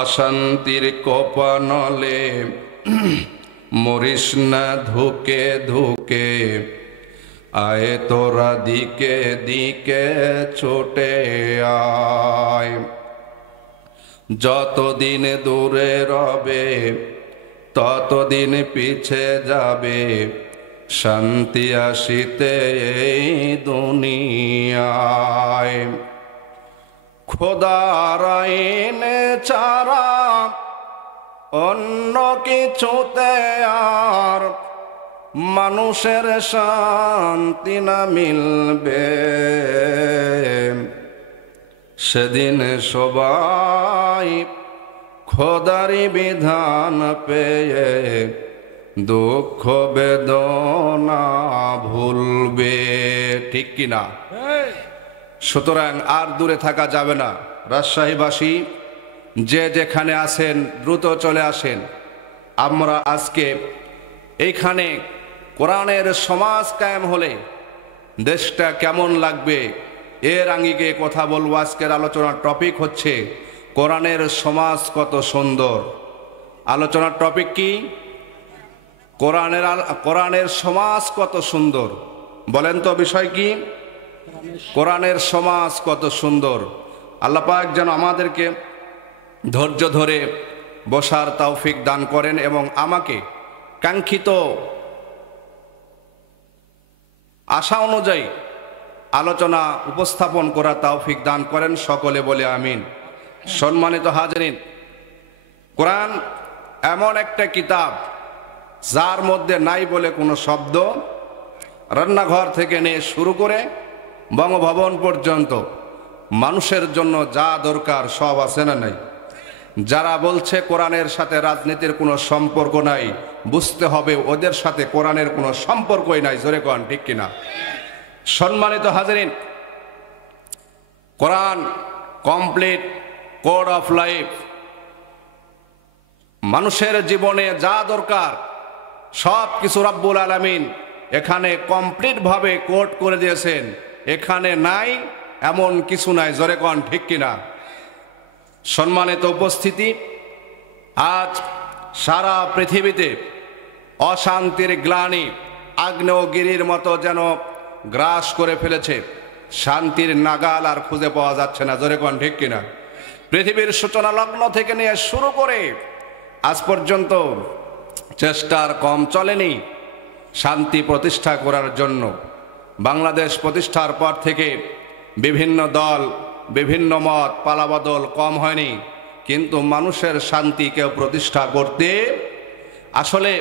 অশান্তির কোপানলে মরিস না ধুকে ধুকে, আয় তোরা দিকে দিকে ছুটে আয়। যতদিন দূরে রবে ততদিন পিছে যাবে, শান্তি আসিতে এই দুনিয়ায়। খোদার আইনে ছাড়া অন্য কিছুতে আর মানুষের শান্তি না মিলবে। সেদিন সবাই খোদারি বিধান পেয়ে দুঃখ বেদনা ভুলবে, ঠিক কিনা? সুতরাং আর দূরে থাকা যাবে না। রাজশাহীবাসী যে যেখানে আছেন দ্রুত চলে আসেন। আমরা আজকে এইখানে কোরআনের সমাজ কায়েম হলে দেশটা কেমন লাগবে এর আঙ্গিকে কথা বলবো। আজকের আলোচনার টপিক হচ্ছে কোরআনের সমাজ কত সুন্দর। আলোচনার টপিক কি? কোরআনের সমাজ কত সুন্দর। বলেন তো বিষয় কি? কোরআনের সমাজ কত সুন্দর। আল্লাহ পাক যেন আমাদেরকে ধৈর্য ধরে বসার তৌফিক দান করেন এবং আমাকে কাঙ্ক্ষিত আশা অনুযায়ী আলোচনা উপস্থাপন করার তৌফিক দান করেন। সকলে বলে আমিন। সম্মানিত হাজরিন, কোরআন এমন একটা কিতাব যার মধ্যে নাই বলে কোনো শব্দ। রান্নাঘর থেকে নিয়ে শুরু করে বঙ্গভবন পর্যন্ত মানুষের জন্য যা দরকার সব আছে না নাই? যারা বলছে কোরআনের সাথে রাজনীতির কোনো সম্পর্ক নাই, বুঝতে হবে ওদের সাথে কোরআনের কোনো সম্পর্কই নাই। জোরে কোন ঠিক কিনা? সম্মানিত হাজরিন, কোরআন কমপ্লিট কোড অফ লাইফ। মানুষের জীবনে যা দরকার সব কিছু রব্বুল আলামিন এখানে কমপ্লিট ভাবে কোড করে দিয়েছেন। এখানে নাই এমন কিছু নাই। জোরে কোন ঠিক কিনা? সম্মানিত উপস্থিতি, আজ সারা পৃথিবীতে অশান্তির গ্লানি আগ্নেয়গিরির মতো যেন গ্রাস করে ফেলেছে। শান্তির নাগাল আর খুঁজে পাওয়া যাচ্ছে না। জোরে কোন ঠিক কিনা? পৃথিবীর সূচনা লগ্ন থেকে নিয়ে শুরু করে আজ পর্যন্ত চেষ্টার কম চলেনি শান্তি প্রতিষ্ঠা করার জন্য। বাংলাদেশ প্রতিষ্ঠার পর থেকে বিভিন্ন দল, বিভিন্ন মত, পালাবদল কম হয়নি, কিন্তু মানুষের শান্তি কেউ প্রতিষ্ঠা করতে আসলে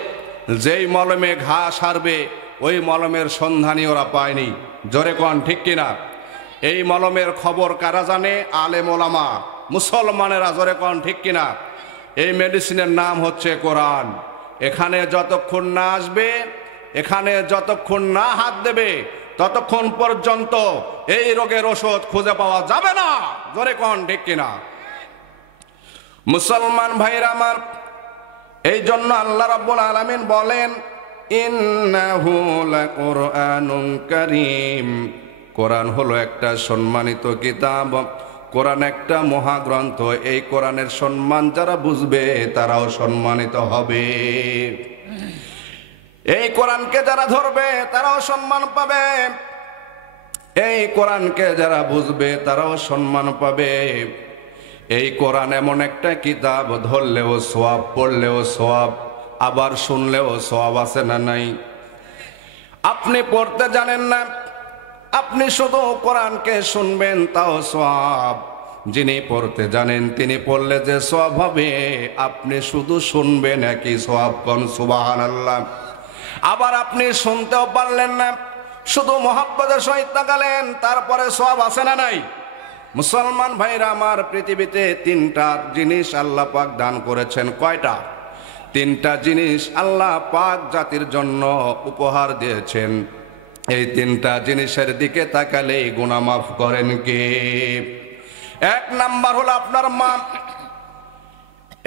যেই মলমে ঘা সারবে ওই মলমের সন্ধানই ওরা পায়নি। জোরে কোন ঠিক কিনা? এই মলমের খবর কারা জানে? আলেম ওলামা, মুসলমানেরা। জোরে কোন ঠিক কিনা? এই মেডিসিনের নাম হচ্ছে কোরআন। এখানে যতক্ষণ না আসবে, এখানে যতক্ষণ না হাত দেবে, ততক্ষণ পর্যন্ত এই রোগের ওষুধ খুঁজে পাওয়া যাবে না। জোরে কোন ঠিক কিনা? মুসলমান ভাইরা আমার, এই জন্য আল্লাহ রাব্বুল আলামিন বলেন, ইন্নাহু লাকুরআনুন কারীম। কোরআন হলো একটা সম্মানিত কিতাব। কোরআন একটা মহাগ্রন্থ। এই কোরআনের সম্মান যারা বুঝবে তারাও সম্মানিত হবে। এই কোরআনকে যারা ধরবে তারাও সম্মান পাবে। এই কোরআনকে যারা বুঝবে তারাও সম্মান পাবে। এই কোরআন এমন একটা কিতাব, ধরলেও সওয়াব, পড়লেও সওয়াব, আবার শুনলেও সওয়াব আছে না নাই? আপনি পড়তে জানেন না, আপনি শুধু কোরআনকে শুনবেন তাও সওয়াব। যিনি পড়তে জানেন তিনি পড়লে যে সওয়াব হবে, আপনি শুধু শুনবেন একই সওয়াব। কোন সুবহানাল্লাহ। আবার আপনি শুনতেও পারলেন না, শুধু মহব্বতের সহিত তাকালেন, তারপরে সওয়াব আছে না নাই? মুসলমান ভাইরা আমার, পৃথিবীতে তিনটা জিনিস আল্লাহ পাক দান করেছেন। কয়টা? তিনটা জিনিস আল্লাহ পাক জাতির জন্য উপহার দিয়েছেন। এই তিনটা জিনিসের দিকে তাকালেই গুনাহ মাফ করেন কে? এক নাম্বার হলো আপনার মা।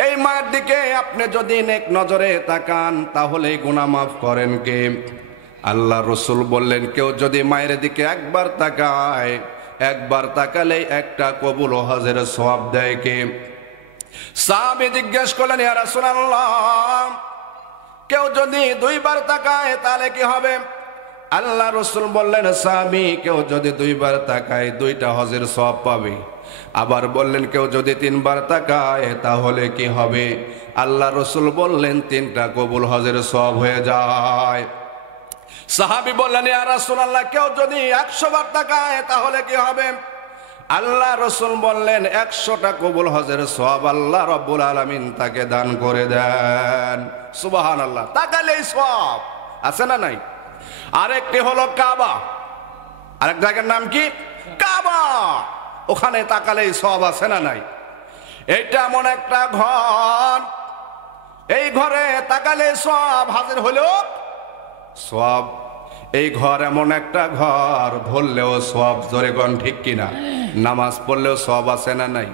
এই মায়ের দিকে আপনি যদি নেক নজরে তাকান তাহলে গুনাহ মাফ করেন কে? আল্লাহ রসুল বললেন, কেউ যদি মায়ের দিকে একবার তাকায়, একবার তাকালে একটা কবুল হজের সওয়াব দেয় কে? সাহাবী জিজ্ঞেস করলেন, ইয়া রাসূলুল্লাহ, কেউ যদি দুইবার তাকায় তাহলে কি হবে? আল্লাহ রসুল বললেন, সাহাবী, কেউ যদি দুইবার তাকায় 2টা হজের সওয়াব পাবে। আবার বললেন, কেউ যদি 3বার তাকায় তাহলে কি হবে? আল্লাহ রসুল বললেন, 3টা কবুল হজের সওয়াব হয়ে যায়। সাহাবী বললেন, ইয়া রাসূলুল্লাহ, কেউ যদি 100 বার তাকায় তাহলে কি হবে? আল্লাহ রসুল বললেন, 100টা কবুল হজের সওয়াব আল্লাহ রাব্বুল আলামিন তাকে দান করে দেন। সুবহানাল্লাহ। তাকালেই সওয়াব আছে না নাই? আরেকটি হলো কাবা। আরেক জায়গার নাম কি? কাবা। ওখানে তাকালেই সওয়াব আছে না নাই? এইটা এমন একটা ঘর, এই ঘরে তাকালে সওয়াব হাজির হলো সওয়াব। এই ঘর এমন একটা ঘর, ধরলেও সওয়াব। জোরে কোন ঠিক কিনা? নামাজ পড়লেও সওয়াব আছে না নাই?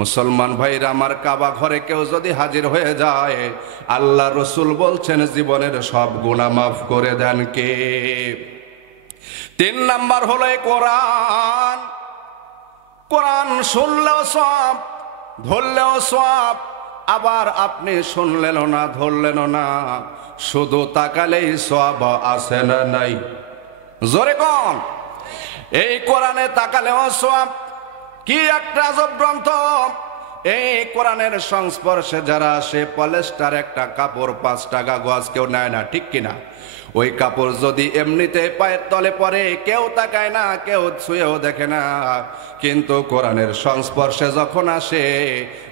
মুসলমান ভাইরা আমার, কাবা ঘরে কেউ যদি হাজির হয়ে যায়, আল্লাহ রসুল বলছেন জীবনের সব গুনাহ মাফ করে দেন কে? 3 নাম্বার হলো কোরআন। কোরআন শুনলেও সওয়াব, ধরলেও সওয়াব। আবার আপনি শুনলেনও না, ধরলেনও না, শুধু তাকালেই সওয়াব আছে না নাই? জোরে কোন? এই কোরআনে তাকালেও সওয়াব। কি একটা আজব গ্রন্থ! এই কোরআনের সংস্পর্শে যারা আসে, পলেস্টার একটা কাপড় 5 টাকা গজ কেউ নেয় না, ঠিক কিনা? ওই কাপড় যদি এমনিতে পায়ের তলে পড়ে, কেউ তাকায় না, কেউ ছুঁয়েও দেখে না। কিন্তু কোরআনের সংস্পর্শে যখন আসে,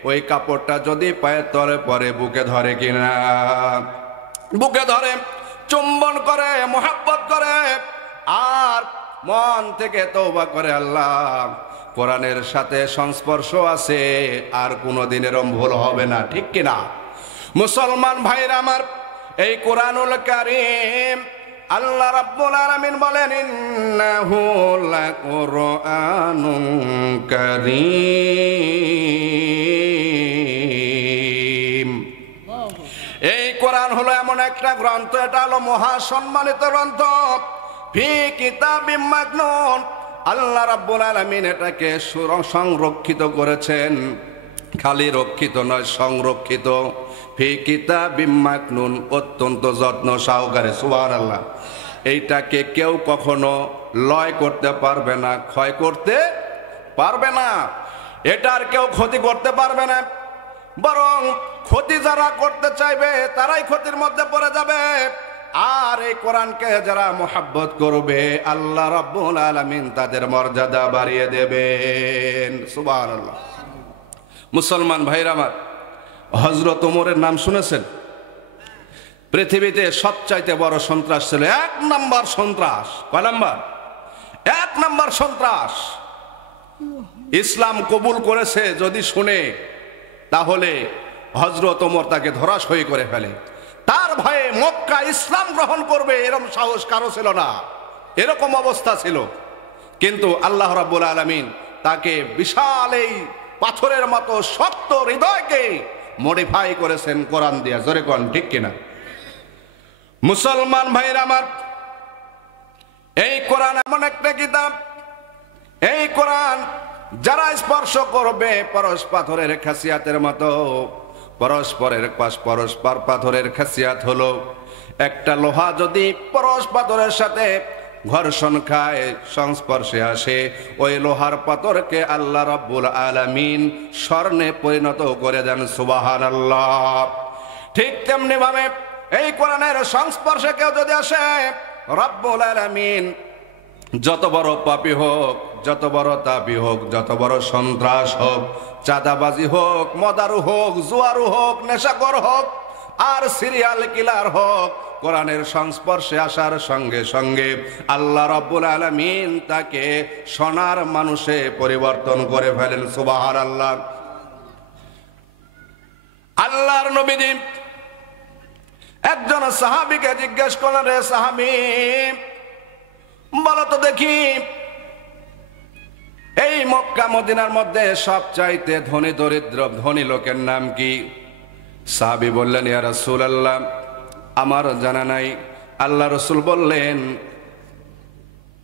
ওই কাপড়টা যদি পায়ের তলে পড়ে, বুকে ধরে কিনা? বুকে ধরে, চুম্বন করে, মোহাব্বত করে, আর মন থেকে তওবা করে, আল্লাহ কোরআনের সাথে সংস্পর্শ আছে, আর কোনোদিন এরকম ভুল হবে না, ঠিক কিনা? মুসলমান ভাইরা আমার, এই কোরআনুল কারীম আল্লাহ রাব্বুল আলামিন বলেন, ইন্নাহু লাকুরআনুন কারীম। এই কোরআন হলো এমন একটা গ্রন্থ, এটা হলো মহা সম্মানিত গ্রন্থ। ফি কিতাবিম মাকনুন। আল্লাহ রাব্বুল আলামিন এটাকে সংরক্ষিত করেছেন। খালি রক্ষিত নয়, সংরক্ষিত। ফি কিতাবিম মাকনুন, অত্যন্ত যত্ন সহকারে। সুবহানাল্লাহ। এইটাকে কেউ কখনো লয় করতে পারবে না, ক্ষয় করতে পারবে না। এটার কেউ ক্ষতি করতে পারবে না, বরং ক্ষতি যারা করতে চাইবে তারাই ক্ষতির মধ্যে পড়ে যাবে। আর এই কোরআনকে যারা মোহাব্বত করবে, আল্লাহ রাব্বুল আলামিন তাদের মর্যাদা বাড়িয়ে দেবেন। সুবহানাল্লাহ। মুসলমান ভাইরা আমার, হযরত ওমরের নাম শুনেছেন? পৃথিবীতে সবচাইতে বড় সন্ত্রাস ছিল, 1 নাম্বার সন্ত্রাস। কয় নাম্বার? 1 নাম্বার সন্ত্রাস। ইসলাম কবুল করেছে যদি শুনে, তাহলে হযরত ওমর তাকে ধরাশয়ী করে ফেলে। তার ভয়ে মক্কা ইসলাম গ্রহণ করবে এরকম সাহস কারো ছিল না, এরকম অবস্থা ছিল। কিন্তু আল্লাহ রাব্বুল আলামিন তাকে বিশাল এই পাথরের মতো শক্ত হৃদয়কে মডিফাই করেছেন কোরআন দিয়া। জোরে কোন ঠিক কিনা? মুসলমান ভাইরা আমার, এই কোরআন এমন একটা কিতাব, এই কোরআন যারা স্পর্শ করবে, পরশ পাথরের খাসিয়াতের মতো। পরস্পর পাথরের খাসিয়াত হলো, একটা লোহা যদি পরশ পাথরের সাথে ঘর্ষণ খায়, সংস্পর্শে আসে, ওই লোহার পাথরকে আল্লাহ রাব্বুল আলামিন স্বর্ণে পরিণত করে দেন। সুবহানাল্লাহ। ঠিক তেমনি ভাবে এই কোরআনের সংস্পর্শে কেউ যদি আসে, রাব্বুল আলামিন যত বড় পাপী হোক, যত বড় তাপী হোক, যত বড় সন্ত্রাস হোক, চাঁদাবাজি হোক, মদারু হোক, জুয়ারু হোক, নেশাখোর হোক, আর সিরিয়াল কিলার হোক, কোরআনের সংস্পর্শে আসার সঙ্গে সঙ্গে আল্লাহ রাব্বুল আলামিন তাকে সোনার মানুষে পরিবর্তন করে ফেলেন। সুবহানাল্লাহ। আল্লাহর নবী একজন সাহাবীকে জিজ্ঞেস করলেন, রে সাহাবী, বলো তো দেখি, এই মক্কা মদিনার মধ্যে সবচাইতে ধনী দরিদ্র ধনী লোকের নাম কি? সাহাবী বললেন, ইয়া রাসূলুল্লাহ, আমার জানা নাই। আল্লাহ রসুল বললেন,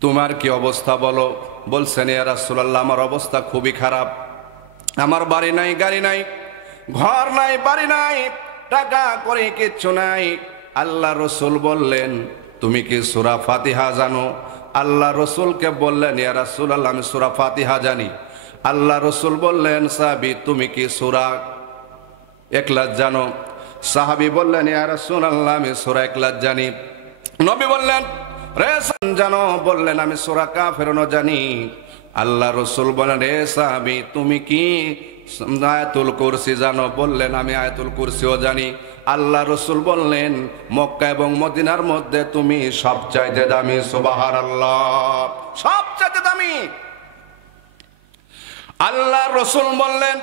তোমার কি অবস্থা বলো? বলছেন, ইয়া রাসূলুল্লাহ, আমার অবস্থা খুবই খারাপ। আমার বাড়ি নাই, গাড়ি নাই, ঘর নাই, বাড়ি নাই, টাকা করে কিচ্ছু নাই। আল্লাহ রসুল বললেন, তুমি কি সূরা ফাতিহা জানো? আল্লাহ রসুলকে বললেন, ইয়া রাসূলুল্লাহ, আমি সূরা ফাতিহা জানি। আল্লাহ রসুল বললেন, সাহাবী, তুমি কি সূরা ইখলাস জানো? সাহাবী বললেন, ইয়া রাসূলুল্লাহ, আমি সূরা ইখলাস জানি। নবী বললেন, রে জানো? বললেন, আমি সূরা কাফিরুন জানি। আল্লাহ রসুল বলেন, রে সাহাবী, তুমি কি আয়াতুল কুরসি জানো? বললেন, আমি আয়াতুল কুরসিও জানি। আল্লাহ রসুল বললেন, মক্কা এবং মদিনার মধ্যে তুমি সবচাইতে দামি। সুবহানাল্লাহ, সবচাইতে দামি। আল্লাহ রসুল বললেন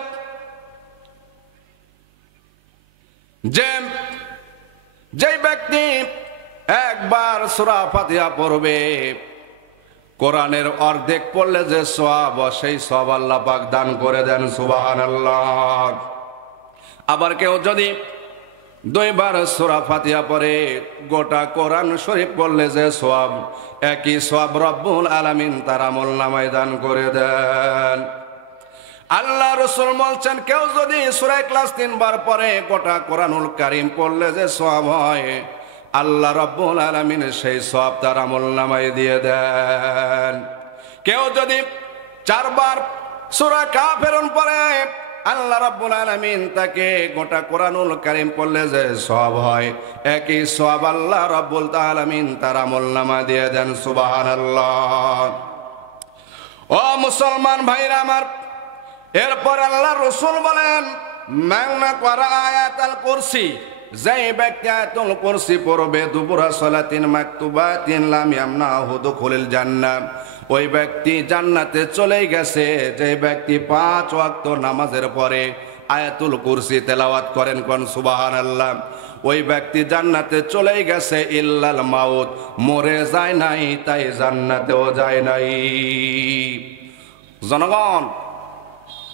যে ব্যক্তি একবার সূরা ফাতিহা পড়বে, কোরআনের অর্ধেক পড়লে যে সওয়াব, সেই সওয়াব আল্লাহ পাক দান করে দেন। সুবহানাল্লাহ। আবার কেউ যদি 2 বার সূরা ফাতিহা পড়ে, গোটা কোরআন শরীফ পড়লে যে সওয়াব, একই সওয়াব রব্বুল আলামিন তার আমলনামায় দান করে দেন। আল্লাহ রসুল বলছেন, কেউ যদি সূরা ইখলাস 3 বার পড়ে, গোটা কোরআনুল কারীম পড়লে যে সওয়াব হয়, আল্লাহ রাব্বুল আলামিন সেই সওয়াব তার আমলনামায় দিয়ে দেন। কেউ যদি 4 বার সূরা কাফিরুন পড়ে, আল্লাহ রাব্বুল আলামিন তাকে গোটা কোরআনুল কারীম পড়লে যে সওয়াব হয়, একই সওয়াব আল্লাহ রাব্বুল আলামিন তার আমলনামায় দিয়ে দেন। সুবহানাল্লাহ। ও মুসলমান ভাইরা আমার, এরপর আল্লাহ রসুল বলেন, মান ক্বারা আয়াতুল কুরসি, যে ব্যক্তি আয়াতুল কুরসি পড়বে, দুবুরা সালাতিন মাকতুবাতিন লাম ইয়ামনাহু দুখুলিল জান্নাহ, ওই ব্যক্তি জান্নাতে চলে গেছে। যে ব্যক্তি 5 ওয়াক্ত নামাজের পরে আয়াতুল কুরসি তেলাওয়াত করেন, কোন সুবহানাল্লাহ, ওই ব্যক্তি জান্নাতে চলে গেছে। ইল্লাল মাউত, মরে যায় নাই, তাই জান্নাতেও যায় নাই। জনগণ,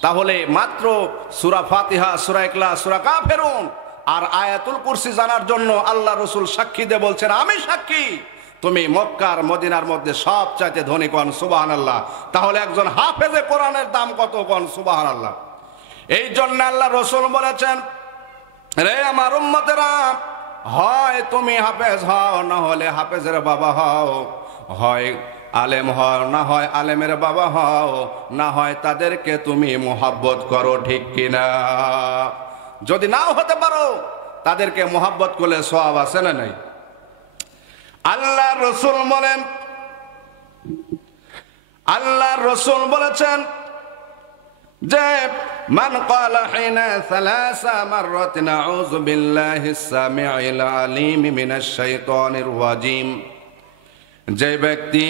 তাহলে মাত্র সূরা ফাতিহা, সূরা ইখলাস, সূরা কাফিরুন আর আয়াতুল কুরসি জানার জন্য আল্লাহ রসুল সাক্ষী দিয়ে বলছেন, আমি সাক্ষী, তুমি মক্কার মদিনার মধ্যে সবচাইতে ধনী। কোন সুবহানাল্লাহ। তাহলে একজন হাফেজে কোরআনের দাম কত? কোন সুবহানাল্লাহ। এই জন্য আল্লাহ রসুল বলেছেন, রে আমার উম্মতেরা, হয় তুমি হাফেজ হও, না হলে হাফেজের বাবা হও, হয় আলেম হও, না হয় আলেমের বাবা হও, না হয় তাদেরকে তুমি মোহাব্বত করো। ঠিক কিনা? যদি নাও হতে পারো, তাদেরকে মোহাব্বত করলে সওয়াব আছে না নাই? আল্লাহ রসুল বলেন, আল্লাহ রসুল বলেছেন যে মান ক্বালা হিনা সালাসা মাররাতিন আউযু বিল্লাহিস সামিউল আলিম মিনাশ শাইতানির রাজিম, যে ব্যক্তি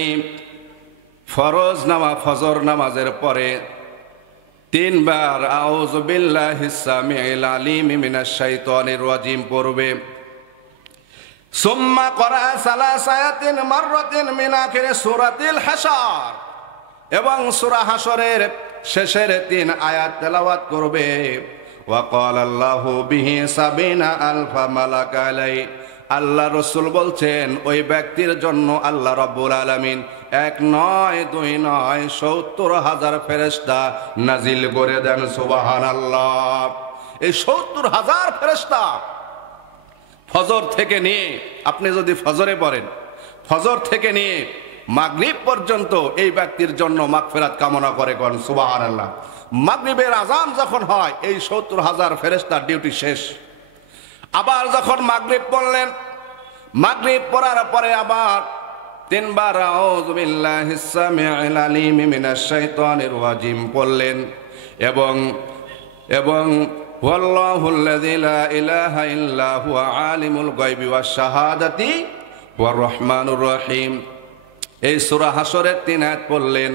ফজর নামাজের পরে 3 বার আউযু বিল্লাহিস সামিউল আলিম মিনাশ শাইতানির রাজিম পড়বে, সুম্মা ক্বারা সালাসায়াতিন মাররাতিন মিন আখিরি সূরাতিল হাশর, এবং সূরা হাশরের শেষের 3 আয়াত তেলাওয়াত করবে, ওয়া ক্বালা আল্লাহু বিহি ৭০,০০০ মালাক আলাইহি, আল্লাহ রসুল বলছেন, ওই ব্যক্তির জন্য আল্লাহ রাব্বুল আলামিন 1 নয় 2 নয় ৭০,০০০ ফেরেশতা নাজিল করে দেন। সুবহানাল্লাহ। এই ৭০,০০০ ফেরেশতা ফজর থেকে নিয়ে, আপনি যদি ফজরে পড়েন, ফজর থেকে নিয়ে মাগরিব পর্যন্ত এই ব্যক্তির জন্য মাগফিরাত কামনা করে। কোন সুবহানাল্লাহ। মাগরিবের আযান যখন হয়, এই ৭০,০০০ ফেরেশতার ডিউটি শেষ। আবার যখন মাগরিব পড়লেন, মাগরিব পড়ার পরে আবার 3 বার আউযু বিল্লাহিস সামিউল আলিম মিনাশ শাইতানির রাজিম পড়লেন, এবং ওয়াল্লাহুল্লাযী লা ইলাহা ইল্লা হুয়া আলিমুল গায়বি ওয়াশ শাহাদাতি ওয়ার রহমানুর রহিম। এই সূরা হাশরের 3 আয়াত পড়লেন।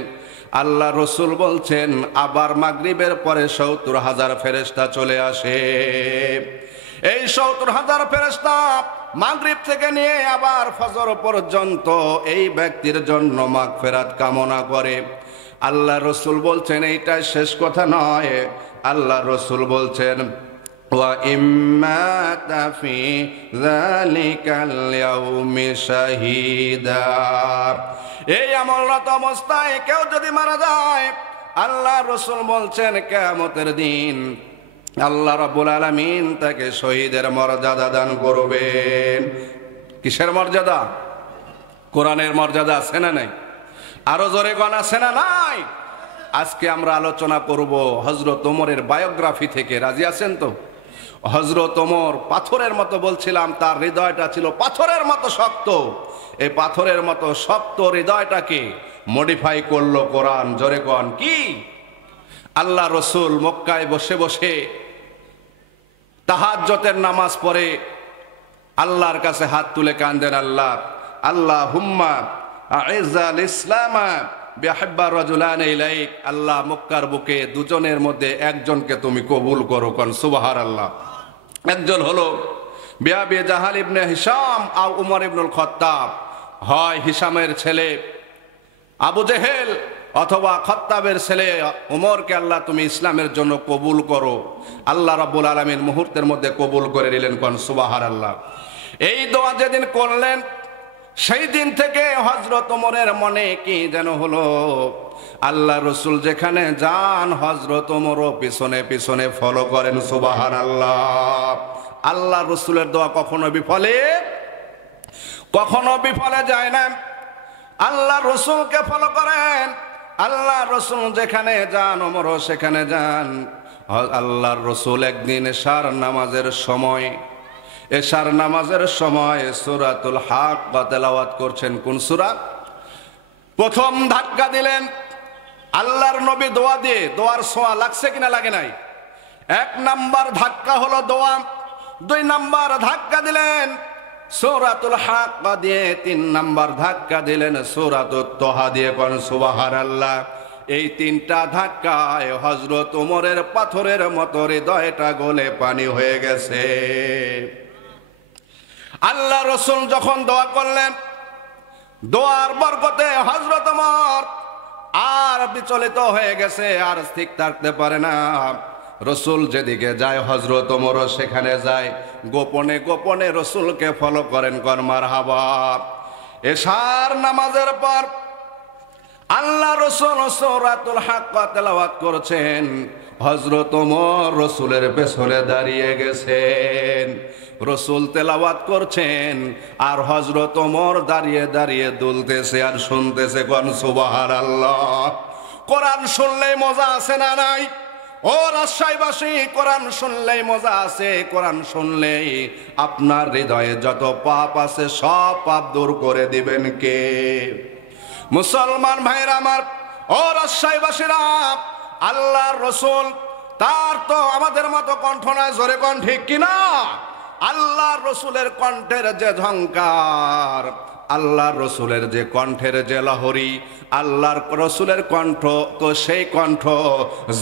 আল্লাহ রসুল বলছেন, আবার মাগরিবের পরে ৭০,০০০ ফেরেশতা চলে আসে। এই ৭০,০০০ ফেরেশতা মাগরিব থেকে নিয়ে আবার ফজর পর্যন্ত এই ব্যক্তির জন্য মাগফিরাত কামনা করে। আল্লাহ রসুল বলছেন, এইটা শেষ কথা নয়। আল্লাহ রসুল বলছেন, ওয়া ইম্মা তাফি যালিকাল ইয়াউমি শাহীদা, এই আমলরত অবস্থায় কেউ যদি মারা যায়, আল্লাহ রসুল বলছেন, কিয়ামতের দিন আল্লাহ রাব্বুল আলামিন তাকে শহীদের মর্যাদা দান করবেন। কিসের মর্যাদা? কোরআনের মর্যাদা আছে না নাই? আরো জোরে কোন আছে না নাই? আজকে আমরা আলোচনা করব হযরত ওমরের বায়োগ্রাফি থেকে। রাজি আছেন তো? হযরত ওমর পাথরের মতো, বলছিলাম তার হৃদয়টা ছিল পাথরের মতো শক্ত। এই পাথরের মতো শক্ত হৃদয়টাকে মডিফাই করলো কোরআন। জোরে কোন কি? আল্লাহ রসুল মক্কায় বসে বসে তাহাজ্জুদের নামাজ পড়ে আল্লাহর কাছে হাত তুলে কান্দেন, আল্লাহ আল্লাহুম্মা আইজ্জাল ইসলামা বিহাব্বা রাজুলানা ইলাইক। আল্লাহ মক্কার বুকে দুজনের মধ্যে একজনকে তুমি কবুল করো। কোন সুবহানাল্লাহ। একজন হলো বিআবি জাহাল ইবনে হিশাম আর উমর ইবনুল খাত্তাব। হয় হিশামের ছেলে আবু জেহেল অথবা খাত্তাবের ছেলে উমরকে আল্লাহ তুমি ইসলামের জন্য কবুল করো। আল্লাহ রাব্বুল আলামিন মুহূর্তের মধ্যে কবুল করে নিলেন। কোন সুবহানাল্লাহ। এই দোয়া যেদিন করলেন সেই দিন থেকে হযরত ওমরের মনে কি যেন হলো, আল্লাহ রসুল যেখানে যান হযরত ওমরও পিছনে পিছনে ফলো করেন। সুবহানাল্লাহ। আল্লাহ রসুলের দোয়া কখনো বিফলে যায় না। আল্লাহ রসুলকে ফলো করেন। আল্লাহ রসুল যেখানে যান ওমরও সেখানে যান। আল্লাহর রসুল একদিন এশার নামাজের সময় সূরাতুল হাক্কা তেলাওয়াত করছেন। কোন সূরা? প্রথম ধাক্কা দিলেন আল্লাহর নবী দোয়া দিয়ে। দোয়ার ছোঁয়া লাগছে কিনা লাগে নাই? 1 নাম্বার ধাক্কা হলো দোয়া। 2 নাম্বার ধাক্কা দিলেন সূরাতুল হাক্কা দিয়ে। 3 নাম্বার ধাক্কা দিলেন সূরাতুত তাহা দিয়ে। কোন সুবহানাল্লাহ। এই 3টা ধাক্কায় হযরত ওমরের পাথরের মতো হৃদয়টা গলে পানি হয়ে গেছে। আল্লাহ রসুল যখন দোয়া করলেন, দোয়ার বরকতে হযরত ওমর আর বিচলিত হয়ে গেছে, আর স্থির থাকতে পারে না। রসুল যেদিকে যায় হযরত ওমরও সেখানে যায়। গোপনে গোপনে রসুলকে ফলো করেন। কোন মারহাবা। এশার নামাজের পর আল্লাহ রসুল সূরাতুল হাক্কা তেলাওয়াত করছেন। হযরত ওমর রসুলের পেছনে দাঁড়িয়ে গেছেন। রসুল তেলাওয়াত করছেন আর হযরত ওমর দাঁড়িয়ে দাঁড়িয়ে দুলতেছে আর শুনতেছে। কোন সুবহানাল্লাহ। কোরআন শুনলেই মজা আছে না নাই? ও রাজশাহীবাসী, কোরআন শুনলেই মজা আছে। কোরআন শুনলেই আপনার হৃদয়ে যত পাপ আছে সব পাপ দূর করে দিবেন কে? মুসলমান ভাইরা আমার, ও রাজশাহীবাসীরা, আল্লাহর রসুল তার তো আমাদের মতো কণ্ঠ নয়। জোরে কোন ঠিক কিনা? আল্লাহর রসুলের কণ্ঠের যে ঝংকার, আল্লাহর রসুলের যে কণ্ঠের যে লহরী, আল্লাহর রসুলের কণ্ঠ তো সেই কণ্ঠ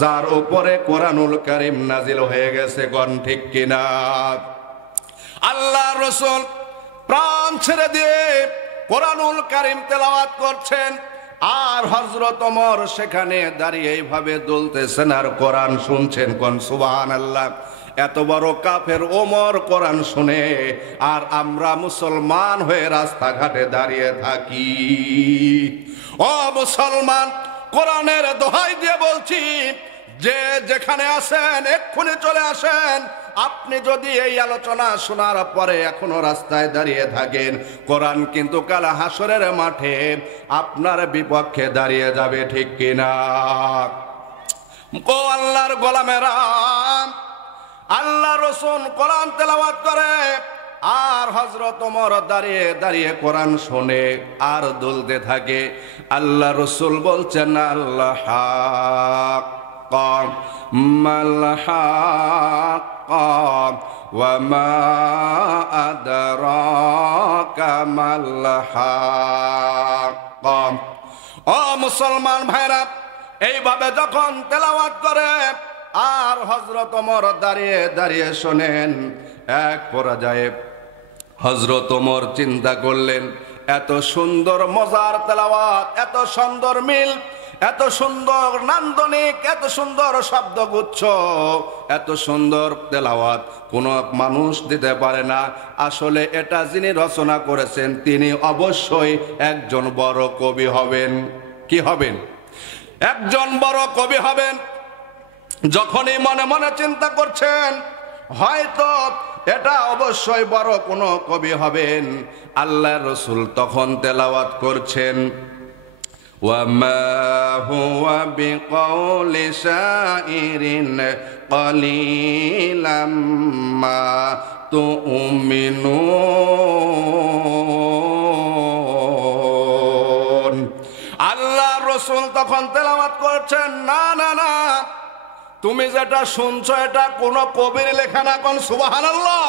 যার উপরে কোরআনুল কারীম নাজিল হয়ে গেছে। কোন ঠিক কিনা? আল্লাহর রসুল প্রাণ ছেড়ে দিয়ে কোরআনুল কারীম তেলাওয়াত করছেন আর হযরত ওমর সেখানে দাঁড়িয়ে এইভাবে দুলতেছেন আর কোরআন শুনছেন। কোন সুবহানাল্লাহ। এত বড় কাফের ওমর কোরআন শুনে আর আমরা মুসলমান হয়ে রাস্তাঘাটে দাঁড়িয়ে থাকি। ও মুসলমান, কোরআনের দোহাই দিয়ে বলছি, যে যেখানে আছেন এক্ষুনি চলে আসেন। আপনি যদি এই আলোচনা শোনার পরে এখনো রাস্তায় দাঁড়িয়ে থাকেন, কোরআন কিন্তু কাল হাসরের মাঠে আপনার বিপক্ষে দাঁড়িয়ে যাবে। ঠিক কিনা? ও আল্লাহর গোলামেরা, আল্লাহ রসুল কোরআন তেলাওয়াত করে আর হযরত ওমর দাঁড়িয়ে দাঁড়িয়ে কোরআন শোনে আর দুলতে থাকে। আল্লাহ রসুল বলছেন, আল্লাহ হাক্কা মাল হাক্কা ওয়া মা আদরাকা মাল হাক্কা। ও মুসলমান ভাইরা, এইভাবে যখন তেলাওয়াত করে আর হযরত ওমর দাঁড়িয়ে দাঁড়িয়ে শোনেন, এক পর্যায়ে হযরত ওমর চিন্তা করলেন, এত সুন্দর মজার তেলাওয়াত, এত সুন্দর মিল, এত সুন্দর নান্দনিক, এত সুন্দর শব্দগুচ্ছ, এত সুন্দর তেলাওয়াত কোন মানুষ দিতে পারে না। আসলে এটা যিনি রচনা করেছেন তিনি অবশ্যই একজন বড় কবি হবেন। কি হবেন? একজন বড় কবি হবেন। যখনই মনে মনে চিন্তা করছেন হয়তো এটা অবশ্যই বড় কোনো কবি হবেন, আল্লাহর রাসূল তখন তেলাওয়াত করছেন, ওয়ামা হুয়া বিকাউলি শাইরিন কালিলাম মা তুমিনুন। আল্লাহর রাসূল তখন তেলাওয়াত করছেন, না না না, তুমি যেটা শুনছো এটা কোনো কবির লেখা না, কোন সুবহানাল্লাহ,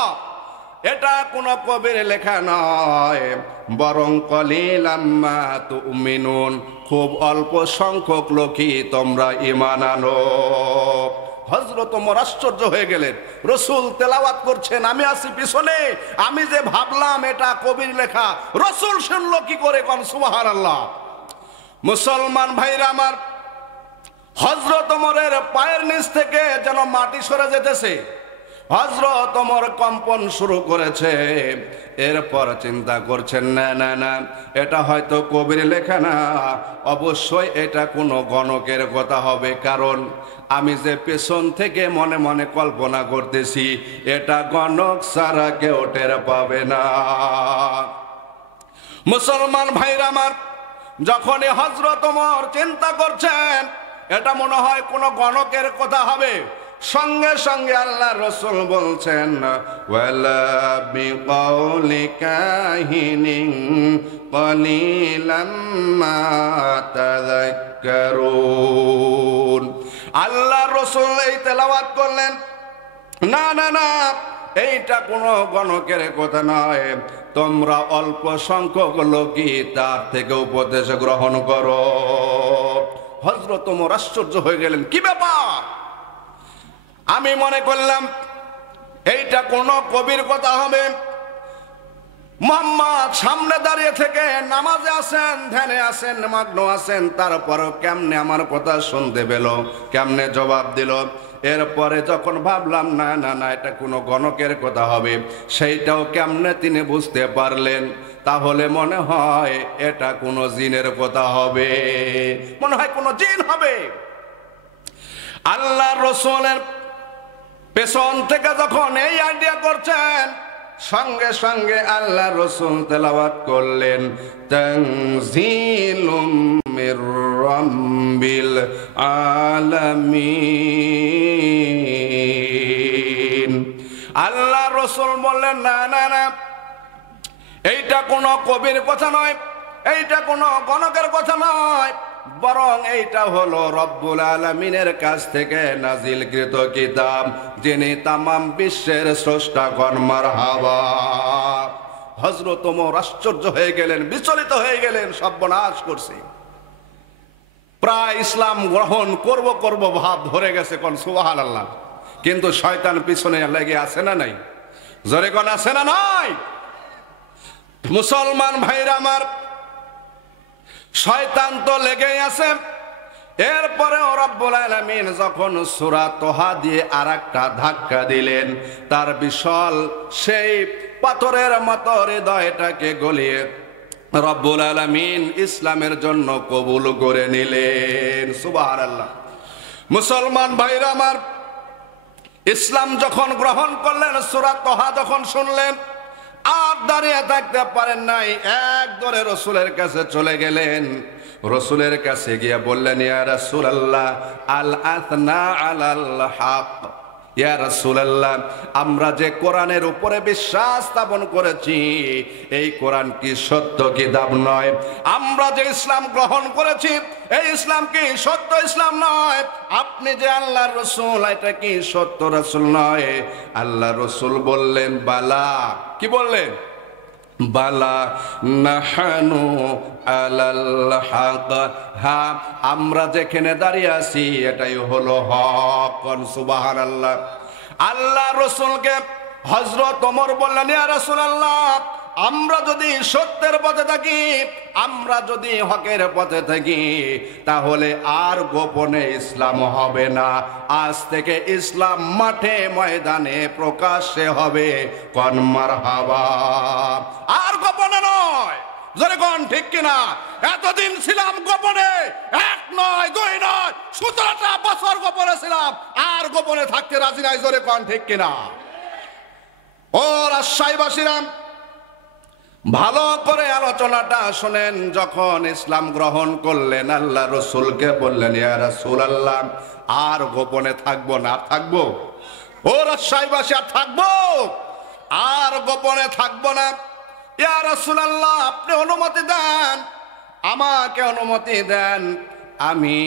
এটা কোনো কবির লেখা নয়, বরং কলিলাম মা তুমিনুন, খুব অল্প সংখ্যক লোকই তোমরা ঈমান আনো। হযরত ওমর আশ্চর্য হয়ে গেলেন, রাসূল তেলাওয়াত করছেন, আমি আছি পিছনে, আমি যে ভাবলাম এটা কবির লেখা, রাসূল শুনলো কি করে, কোন সুবহানাল্লাহ। মুসলমান ভাইরা আমার, হযরত ওমরের পায়ের নিচ থেকে যেন মাটি সরে যেতেছে, হযরত ওমর কম্পন শুরু করেছে। এরপর চিন্তা করছেন, না না না, এটা হয়তো কবির লেখা না, অবশ্যই এটা কোনো গণকের কথা হবে, কারণ আমি যে পেছন থেকে মনে মনে কল্পনা করতেছি এটা গণক ছাড়া কেউ টের পাবে না। মুসলমান ভাইরা আমার, যখনই হযরত ওমর চিন্তা করছেন এটা মনে হয় কোনো গণকের কথা হবে, সঙ্গে সঙ্গে আল্লাহর রাসূল বলছেন, ওয়ালা বিকাউলি কাহিনিন কালিলাম মা তাযাক্কারুন। আল্লাহর রাসূল এই তেলাওয়াত করলেন, না না না, এইটা কোনো গণকের কথা নয়, তোমরা অল্প সংখ্যক লোকই তার থেকে উপদেশ গ্রহণ করো। হযরত ওমর আশ্চর্য হয়ে গেলেন, কি ব্যাপার? আমি মনে করলাম এইটা কোনো কবির কথা হবে। মুহাম্মদ সামনে দাঁড়িয়ে থেকে নামাজে আছেন, ধ্যানে আছেন, মগ্ন আছেন, তারপরও কেমনে আমার কথা শুনতে পেল, কেমনে জবাব দিল। এরপরে যখন ভাবলাম না না না, এটা কোনো গণকের কথা হবে, সেইটাও কেমনে তিনি বুঝতে পারলেন, তাহলে মনে হয় এটা কোনো জিনের কথা হবে, মনে হয় কোনো জিন হবে। আল্লাহর রাসূলের পেছন থেকে যখন এই আইডিয়া করছেন, সঙ্গে সঙ্গে আল্লাহর রাসূল তেলাওয়াত করলেন, তানজিলুম মির রাব্বিল আলামিন। আল্লাহর রাসূল বললেন, না না না, এইটা কোনো কবির কথা নয়, এইটা কোনো গণকের কথা নয়, বরং এইটা হলো রব্বুল আলামিনের কাছ থেকে নাজিলকৃত কিতাব, যিনি তামাম বিশ্বের স্রষ্টাগণ। মারহাবা। হযরত ওমর আশ্চর্য হয়ে গেলেন, বিচলিত হয়ে গেলেন, সর্বনাশ করছে, প্রায় ইসলাম গ্রহণ করব করব ভাব ধরে গেছে, কোন সুবহানাল্লাহ। কিন্তু শয়তান পিছনে লেগে আছে না নাই? জোরে কোন আছে না নাই? মুসলমান ভাইরা আমার, শয়তান তো লেগেই আছে। এরপরে রব্বুল আলামিন যখন সূরা তোহা দিয়ে আরেকটা ধাক্কা দিলেন, তার বিশাল সেই পাথরের মতো হৃদয়টাকে গলিয়ে রব্বুল আলামিন ইসলামের জন্য কবুল করে নিলেন। সুবহানাল্লাহ। মুসলমান ভাইরা আমার, ইসলাম যখন গ্রহণ করলেন, সূরা তোহা যখন শুনলেন, আর দাঁড়িয়ে থাকতে পারেন নাই, এক দৌড়ে রাসূলের কাছে চলে গেলেন। রাসূলের কাছে গিয়ে বললেন, ইয়া রাসূলুল্লাহ, আল আথনা আলাল হক। ইয়া রাসূলুল্লাহ, আমরা যে কোরআনের উপরে বিশ্বাস স্থাপন করেছি, এই কোরআন কি সত্য কিতাব নয়? আমরা যে ইসলাম গ্রহণ করেছি, এই ইসলাম কি সত্য ইসলাম নয়? আপনি যে আল্লাহর রাসূল, এটা কি সত্য রাসূল নয়? আল্লাহর রাসূল বললেন, বালা। কি বললেন? বালা নাহানু আলাল হক। হ্যাঁ, আমরা যেখানে দাঁড়িয়ে আছি এটাই হলো হক। সুবহানাল্লাহ। আল্লাহ রাসূলকে হযরত ওমর বললেন, ইয়া রাসূলুল্লাহ, আমরা যদি সত্যের পথে থাকি, আমরা যদি হকের পথে থাকি, তাহলে আর গোপনে ইসলাম হবে না। আজ থেকে ইসলাম মাঠে ময়দানে প্রকাশ্যে হবে। কোন মারহাবা। আর গোপনে নয়, জোরে কোন ঠিক কিনা? এতদিন ছিলাম গোপনে, 1 নয় 2 নয় 17টা বছর গোপনে ছিলাম, আর গোপনে থাকতে রাজি নাই। জোরে কোন ঠিক কিনা? ও রাজশাহীবাসীরা, ভালো করে আলোচনাটা শোনেন। যখন ইসলাম গ্রহণ করলেন, আল্লাহ রসুলকে বললেন, ইয়া রাসূলুল্লাহ, আর গোপনে থাকবো না। থাকবো? ও রাজশাহীবাসী, আর থাকবো? আর গোপনে থাকবো না। ইয়া রাসূলুল্লাহ, আপনি অনুমতি দেন, আমাকে অনুমতি দেন, আমি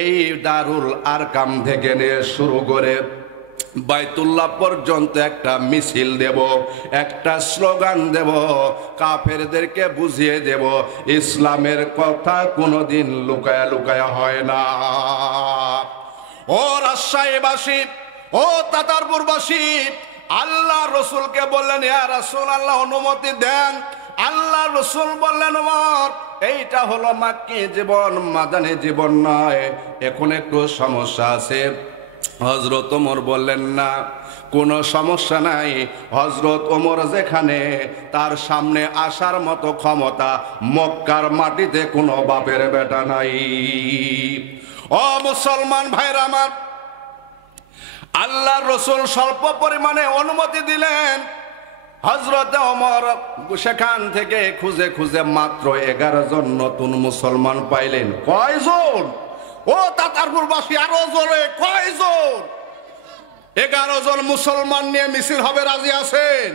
এই দারুল আরকাম থেকে নিয়ে শুরু করে বাইতুল্লাহ পর্যন্ত একটা মিছিল দেব, একটা স্লোগান দেব, কাফেরদেরকে বুঝিয়ে দেব ইসলামের কথা কোনোদিন লুকায়া লুকায়া হয় না। ও রাজশাহীবাসী, ও তাতারপুরবাসী, আল্লাহ রসুলকে বললেন, ইয়া রাসূলুল্লাহ, অনুমতি দেন। আল্লাহ রসুল বললেন, ওমর, এইটা হলো মাক্কি জীবন, মাদানী জীবন নয়, এখন একটু সমস্যা আছে। হযরত ওমর বললেন, না, কোনো সমস্যা নাই। হযরত ওমর যেখানে, তার সামনে আসার মতো ক্ষমতা মক্কার মাটিতে কোনো বাপের বেটা নাই। ও মুসলমান ভাইরা আমার, আল্লাহর রসুল স্বল্প পরিমাণে অনুমতি দিলেন। হযরত ওমর সেখান থেকে খুঁজে খুঁজে মাত্র 11 জন নতুন মুসলমান পাইলেন। কয়জন? ও তাতারপুরবাসী, আরো জোরে, কয়জন? 11 জন মুসলমান নিয়ে মিছিল হবে, রাজি আছেন?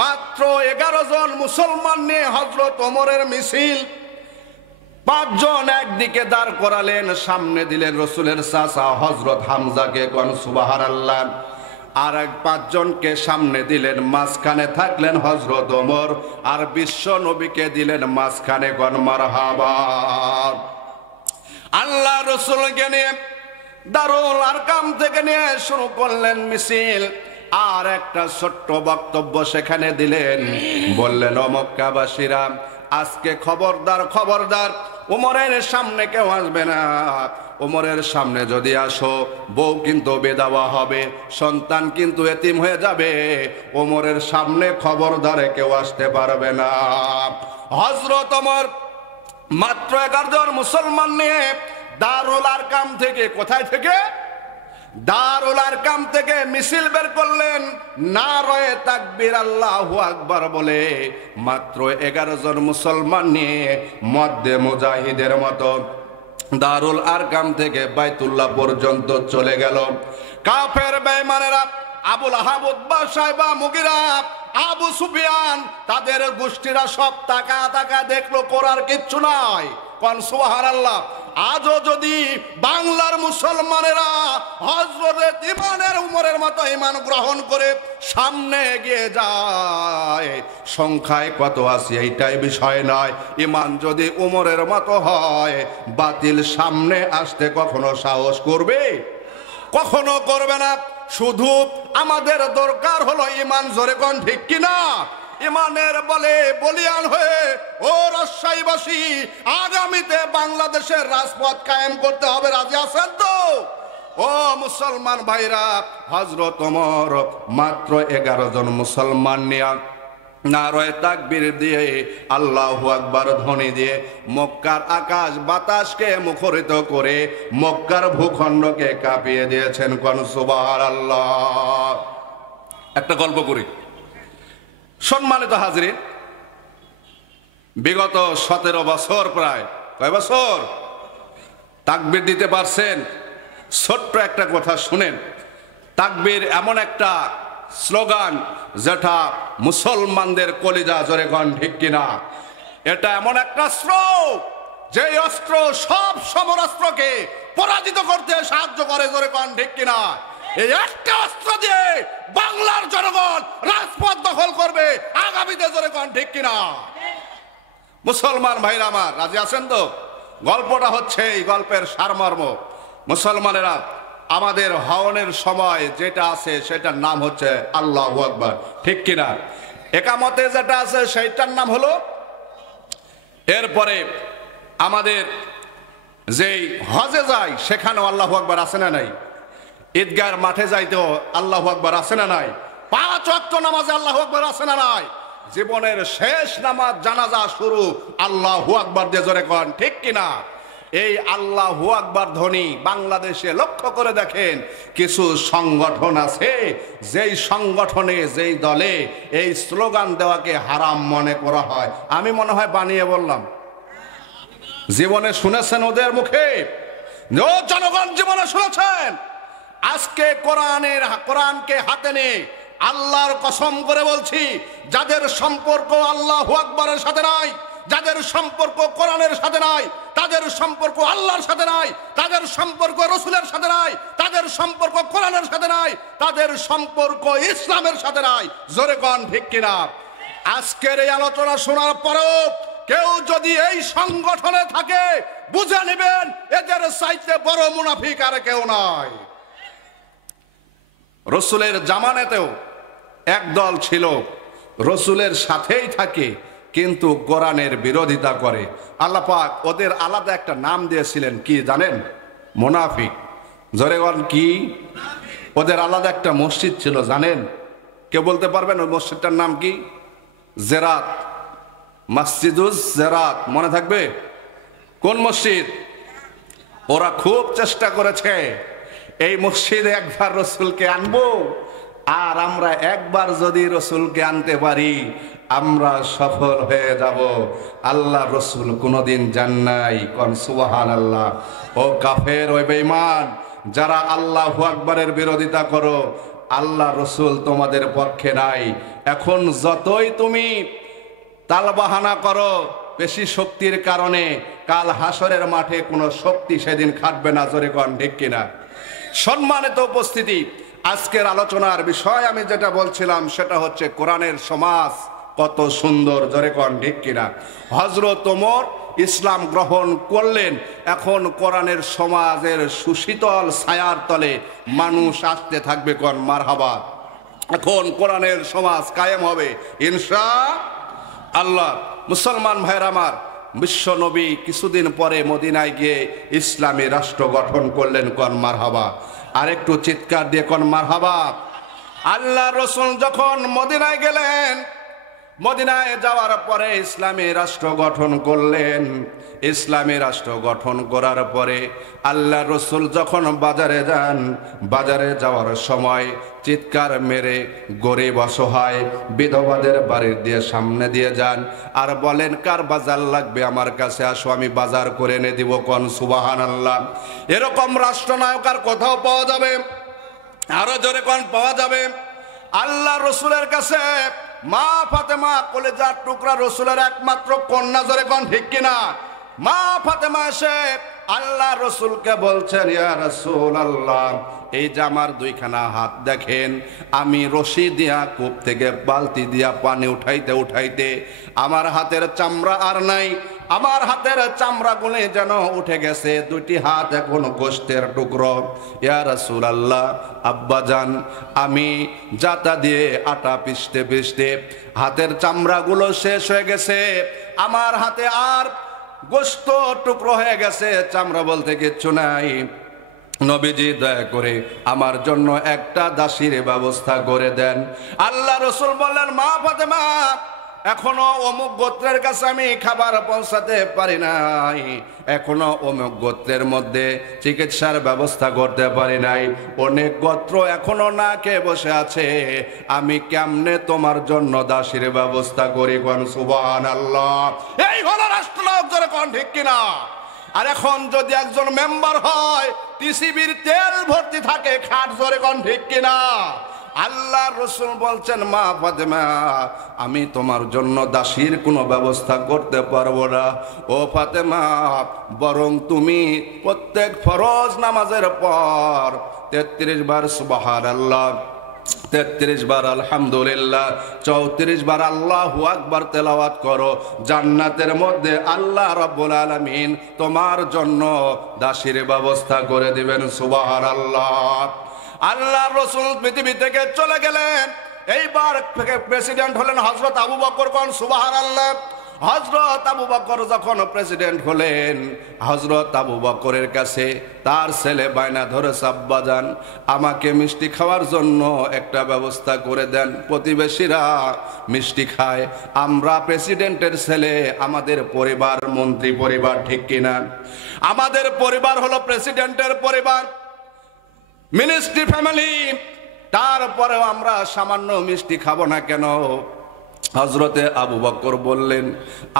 মাত্র 11 জন মুসলমান নিয়ে হযরত ওমরের মিছিল। 5 জন একদিকে দাঁড় করালেন, সামনে দিলেন রসুলের চাচা হযরত হামজাকে, কোন সুবহানাল্লাহ। আর 5 জনকে সামনে দিলেন, মাঝখানে থাকলেন হযরত ওমর, আর বিশ্ব নবীকে দিলেন মাঝখানে, কোন মারহাবা। আল্লাহ রসুলকে নিয়ে দারুল আরকাম থেকে নিয়ে শুরু করলেন মিছিল। আর একটা ছোট্ট বক্তব্য সেখানে দিলেন, বললেন, ও মক্কাবাসীরা, আজকে খবরদার, খবরদার, ওমরের সামনে কেউ আসবে না। ওমরের সামনে যদি আসো, বউ কিন্তু বেদাওয়া হবে, সন্তান কিন্তু এতিম হয়ে যাবে। ওমরের সামনে খবরদারে কেউ আসতে পারবে না। হযরত ওমর মাত্র 11 জন মুসলমান নিয়ে দারুল আরকাম থেকে, কোথায় থেকে? দারুল আরকাম থেকে মিছিল বের করলেন, নারায়ে তাকবীর, আল্লাহু আকবার বলে। মাত্র 11 জন মুসলমান নিয়ে মধ্যে মুজাহিদের মতো দারুল আরকাম থেকে বাইতুল্লাহ পর্যন্ত চলে গেল। কাফের বেঈমানেরা, আবুল আহাব, উতবা, সাইবা, মুগিরা, আবু সুফিয়ান, তাদের গোষ্ঠীরা সব তাকা তাকা দেখলো, করার কিচ্ছু নাই। কোন সুবহানাল্লাহ। আজও যদি বাংলার মুসলমানেরা হযরত ইমানের উমরের মতো ঈমান গ্রহণ করে সামনে এগিয়ে যায়, সংখ্যায় কত আছে এইটাই বিষয় নয়, ঈমান যদি উমরের মতো হয়, বাতিল সামনে আসতে কখনো সাহস করবে? কখনো করবে না। শুধু আমাদের দরকার হলো ঈমান। জোরে কোন ঠিক কিনা? ইমানের বলে বলিয়ান হয়ে, ও রাজশাহীবাসী, আগামীতে বাংলাদেশের রাজপথ কায়েম করতে হবে, রাজি আছেন তো? ও মুসলমান ভাইরা, হযরত ওমর মাত্র 11 জন মুসলমান নিয়ে নারায়ে তাকবীর দিয়ে, আল্লাহু আকবার ধ্বনি দিয়ে মক্কার আকাশ বাতাসকে মুখরিত করে মক্কার ভূখণ্ডকে কাঁপিয়ে দিয়েছেন। কোন সুবহানাল্লাহ। একটা গল্প করি। সম্মানিত হাজরিন, বিগত 17 বছর, প্রায় কয় বছর তাকবীর দিতে পারছেন? ছোট্ট একটা কথা শুনেন। তাকবীর এমন একটা স্লোগান যেটা মুসলমানদের কলিজা, জোরে কোন ঠিক কিনা? এটা এমন একটা অস্ত্র, যে অস্ত্র সব সমরাস্ত্রকে পরাজিত করতে সাহায্য করে, জোরে কোন ঠিক কিনা? এই একটা অস্ত্র দিয়ে বাংলার জনগণ রাজপথ দখল করবে আগামীতে, জোরে কোন ঠিক কিনা? মুসলমান ভাইরা আমার, রাজি আছেন তো? গল্পটা হচ্ছে, এই গল্পের সারমর্ম, মুসলমানেরা, আমাদের হওনের সময় যেটা আছে সেটার নাম হচ্ছে আল্লাহু আকবার, ঠিক কিনা? একামতে যেটা আছে সেইটার নাম হলো। এরপরে আমাদের যেই হজে যায় সেখানেও আল্লাহু আকবার আছে না নাই? ঈদগাহের মাঠে যাইতেও আল্লাহু আকবার আছে না নাই? 5 ওয়াক্ত নামাজে আল্লাহু আকবার আছে না নাই? জীবনের শেষ নামাজ জানাজা শুরু আল্লাহু আকবার দিয়ে জোরে কোন ঠিক কিনা? এই আল্লাহু আকবার ধ্বনি বাংলাদেশে লক্ষ্য করে দেখেন কিছু সংগঠন আছে যেই সংগঠনে যেই দলে এই স্লোগান দেওয়াকে হারাম মনে করা হয়। আমি মনে হয় বানিয়ে বললাম, জীবনে শুনেছেন ওদের মুখে? ও জনগণ, জীবনে শুনেছেন? আজকে কোরআনকে হাতে নিয়ে আল্লাহর কসম করে বলছি, যাদের সম্পর্ক আল্লাহু আকবারের সাথে নাই, যাদের সম্পর্ক কোরআনের সাথে নাই, তাদের সম্পর্ক আল্লাহর সাথে নাই, তাদের সম্পর্ক রসুলের সাথে নাই, তাদের সম্পর্ক কোরআনের সাথে নাই, তাদের সম্পর্ক ইসলামের সাথে নাই। জোরে কোন ঠিক কিনা? আজকের এই আলোচনা শোনার পরেও কেউ যদি এই সংগঠনে থাকে, বুঝে নেবেন এদের চাইতে বড় মুনাফিক আর কেউ নাই। রসুলের জামানাতেও একদল ছিল রসুলের সাথেই থাকে কিন্তু কোরআনের বিরোধিতা করে। আল্লাহ পাক ওদের আলাদা একটা নাম দিয়েছিলেন, কি জানেন? মুনাফিক। জোরে বলেন কি? ওদের আলাদা একটা মসজিদ ছিল, জানেন? কেউ বলতে পারবেন ওই মসজিদটার নাম কি? জেরাত, মসজিদুজ জেরাত। মনে থাকবে? কোন মসজিদ? ওরা খুব চেষ্টা করেছে এই মসজিদে একবার রসুলকে আনবো, আর আমরা একবার যদি রসুলকে আনতে পারি আমরা সফল হয়ে যাব। আল্লাহ রসুল কোনোদিন যান নাই। কোন সুবহানাল্লাহ। ও কাফের, ওই বেঈমান যারা আল্লাহু আকবারের বিরোধিতা করো, আল্লাহ রসুল তোমাদের পক্ষে নাই। এখন যতই তুমি তালবাহানা করো বেশি শক্তির কারণে, কাল হাসরের মাঠে কোনো শক্তি সেদিন খাটবে না। জোরে কোন ঠিক কিনা? সম্মানিত উপস্থিতি, আজকের আলোচনার বিষয় আমি যেটা বলছিলাম সেটা হচ্ছে কোরআনের সমাজ কত সুন্দর। জোরে কোন ঠিক কিনা? হযরত ওমর ইসলাম গ্রহণ করলেন, এখন কোরআনের সমাজের সুশীতল ছায়ার তলে মানুষ আসতে থাকবে। কোন মারহাবা। এখন কোরআনের সমাজ কায়েম হবে ইনশাআল্লাহ। মুসলমান ভাইরা আমার, বিশ্ব নবী কিছুদিন পরে মদিনায় গিয়ে ইসলামী রাষ্ট্র গঠন করলেন। কোন মারহাবা। আর একটু চিৎকার দিয়ে কোন মারহাবা। আল্লাহ রসুল যখন মদিনায় গেলেন, মদিনায় যাওয়ার পরে ইসলামী রাষ্ট্র গঠন করলেন। ইসলামী রাষ্ট্র গঠন করার পরে আল্লাহ রসুল যখন বাজারে যান, বাজারে যাওয়ার সময় চিৎকার মেরে গরিব অসহায় বিধবাদের বাড়ির দিয়ে সামনে দিয়ে যান, আর বলেন কার বাজার লাগবে আমার কাছে আসো, আমি বাজার করে এনে দিব। কোন সুবহানাল্লাহ। এরকম রাষ্ট্রনায়ক আর কোথাও পাওয়া যাবে? আরো জোরে কোন পাওয়া যাবে? আল্লাহ রসুলের কাছে মা ফাতেমা, কলেজার টুকরা রসুলের একমাত্র কন্যা। জোরে কোন ঠিক কিনা? মা ফাতেমা এসে আল্লাহ রসুলকে বলছেন, ইয়া রাসূলুল্লাহ, এই যে আমার দুইখানা হাত দেখেন, আমি রশি দিয়া কূপ থেকে বালতি দিয়া পানি উঠাইতে উঠাইতে আমার হাতের চামড়া আর নাই, আমার হাতের চামড়া গুলো যেন উঠে গেছে, দুইটি হাত এখন গোশতের টুকরো। ইয়া রাসূলুল্লাহ, আব্বাজান, আমি জাতা দিয়ে আটা পিষতে পিষতে হাতের চামড়াগুলো শেষ হয়ে গেছে, আমার হাতে আর গোশত টুকরো হয়ে গেছে, চামড়া বলতে কিচ্ছু নাই। নবীজি দয়া করে আমার জন্য একটা দাসীর ব্যবস্থা করে দেন। আল্লাহ রসুল বললেন, মা ফাতেমা, এখনো অমুক গোত্রের কাছে আমি খাবার পৌঁছাতে পারি নাই, এখনো অমুক গোত্রের মধ্যে চিকিৎসার ব্যবস্থা করতে পারি নাই, অনেক গোত্র এখনো না খেয়ে বসে আছে, আমি কেমনে তোমার জন্য দাসীর ব্যবস্থা করি? কোন সুবহানাল্লাহ। এই হলো রাষ্ট্রনায়ক। জোরে কোন ঠিক কিনা? আর এখন যদি একজন মেম্বার হয়, টিসিবির তেল ভর্তি থাকে খাট। জোরে কোন ঠিক কিনা? আল্লাহ রসুল বলছেন, মা ফাতেমা, আমি তোমার জন্য দাসীর কোনো ব্যবস্থা করতে পারবো না। ও ফাতেমা, বরং তুমি প্রত্যেক ফরজ নামাজের পর 33 বার সুবহানাল্লাহ, 33 বার আলহামদুলিল্লাহ, 34 বার আল্লাহু আকবার তেলাওয়াত করো। জান্নাতের মধ্যে আল্লাহ রাব্বুল আলামিন তোমার জন্য দাসীর ব্যবস্থা করে দিবেন। সুবহানাল্লাহ। আল্লাহ রসুল পৃথিবী থেকে চলে গেলেন। এইবার প্রেসিডেন্ট হলেন হযরত আবু বকর। কোন সুবহানাল্লাহ। হযরত আবু বকর যখন প্রেসিডেন্ট হলেন, হযরত আবু বকরের কাছে তার ছেলে বায়না ধরেছে, আব্বাজান আমাকে মিষ্টি খাওয়ার জন্য একটা ব্যবস্থা করে দেন। প্রতিবেশীরা মিষ্টি খায়, আমরা প্রেসিডেন্টের ছেলে, আমাদের পরিবার মন্ত্রী পরিবার, ঠিক কিনা? আমাদের পরিবার হলো প্রেসিডেন্টের পরিবার, মিনিস্ট্রি ফ্যামিলি, তারপরেও আমরা সামান্য মিষ্টি খাবো না কেন? হযরতে আবু বকর বললেন,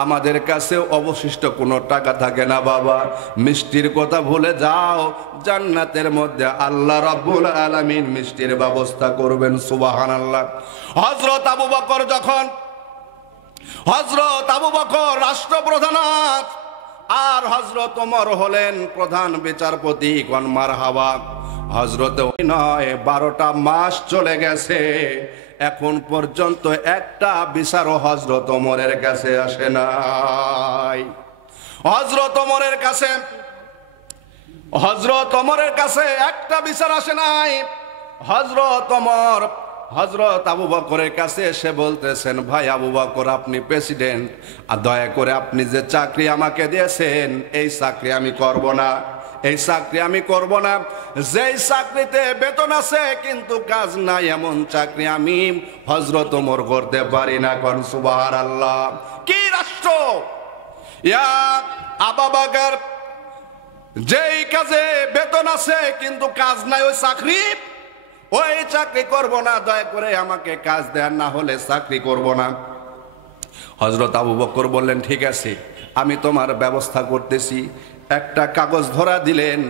আমাদের কাছে অবশিষ্ট কোনো টাকা থাকে না বাবা, মিষ্টির কথা ভুলে যাও, জান্নাতের মধ্যে আল্লাহ রাব্বুল আলামিন মিষ্টির ব্যবস্থা করবেন। সুবহানাল্লাহ। হযরত আবু বকর যখন, হযরত আবু বকর রাষ্ট্রপ্রধান আর হযরত ওমর হলেন প্রধান বিচারপতি, কোন মারহাবা। হযরত নয় 12টা মাস চলে গেছে, এখন পর্যন্ত একটা বিচারও হযরত ওমরের কাছে আসে নাই। হযরত ওমরের কাছে একটা বিচার আসে নাই। হযরত ওমর হযরত আবু বকরের কাছে এসে বলতেছেন, ভাই আবু বকর, আপনি প্রেসিডেন্ট, আর দয়া করে আপনি যে চাকরি আমাকে দিয়েছেন এই চাকরি আমি করব না, এই চাকরি আমি করব না। যেই চাকরিতে বেতন আছে কিন্তু কাজ নাই, এমন চাকরি আমি হযরত ওমর করতে পারি না। কোন সুবহানাল্লাহ। কি রাষ্ট্র! ইয়া আবু বকর, যেই কাজে বেতন আছে কিন্তু কাজ নাই, ওই চাকরি করব না, দয়া করে আমাকে কাজ দেন, না হলে চাকরি করব না। হযরত আবু বকর বললেন, ঠিক আছে আমি তোমার ব্যবস্থা করতেছি। একটা কাগজ ধরা দিলেন,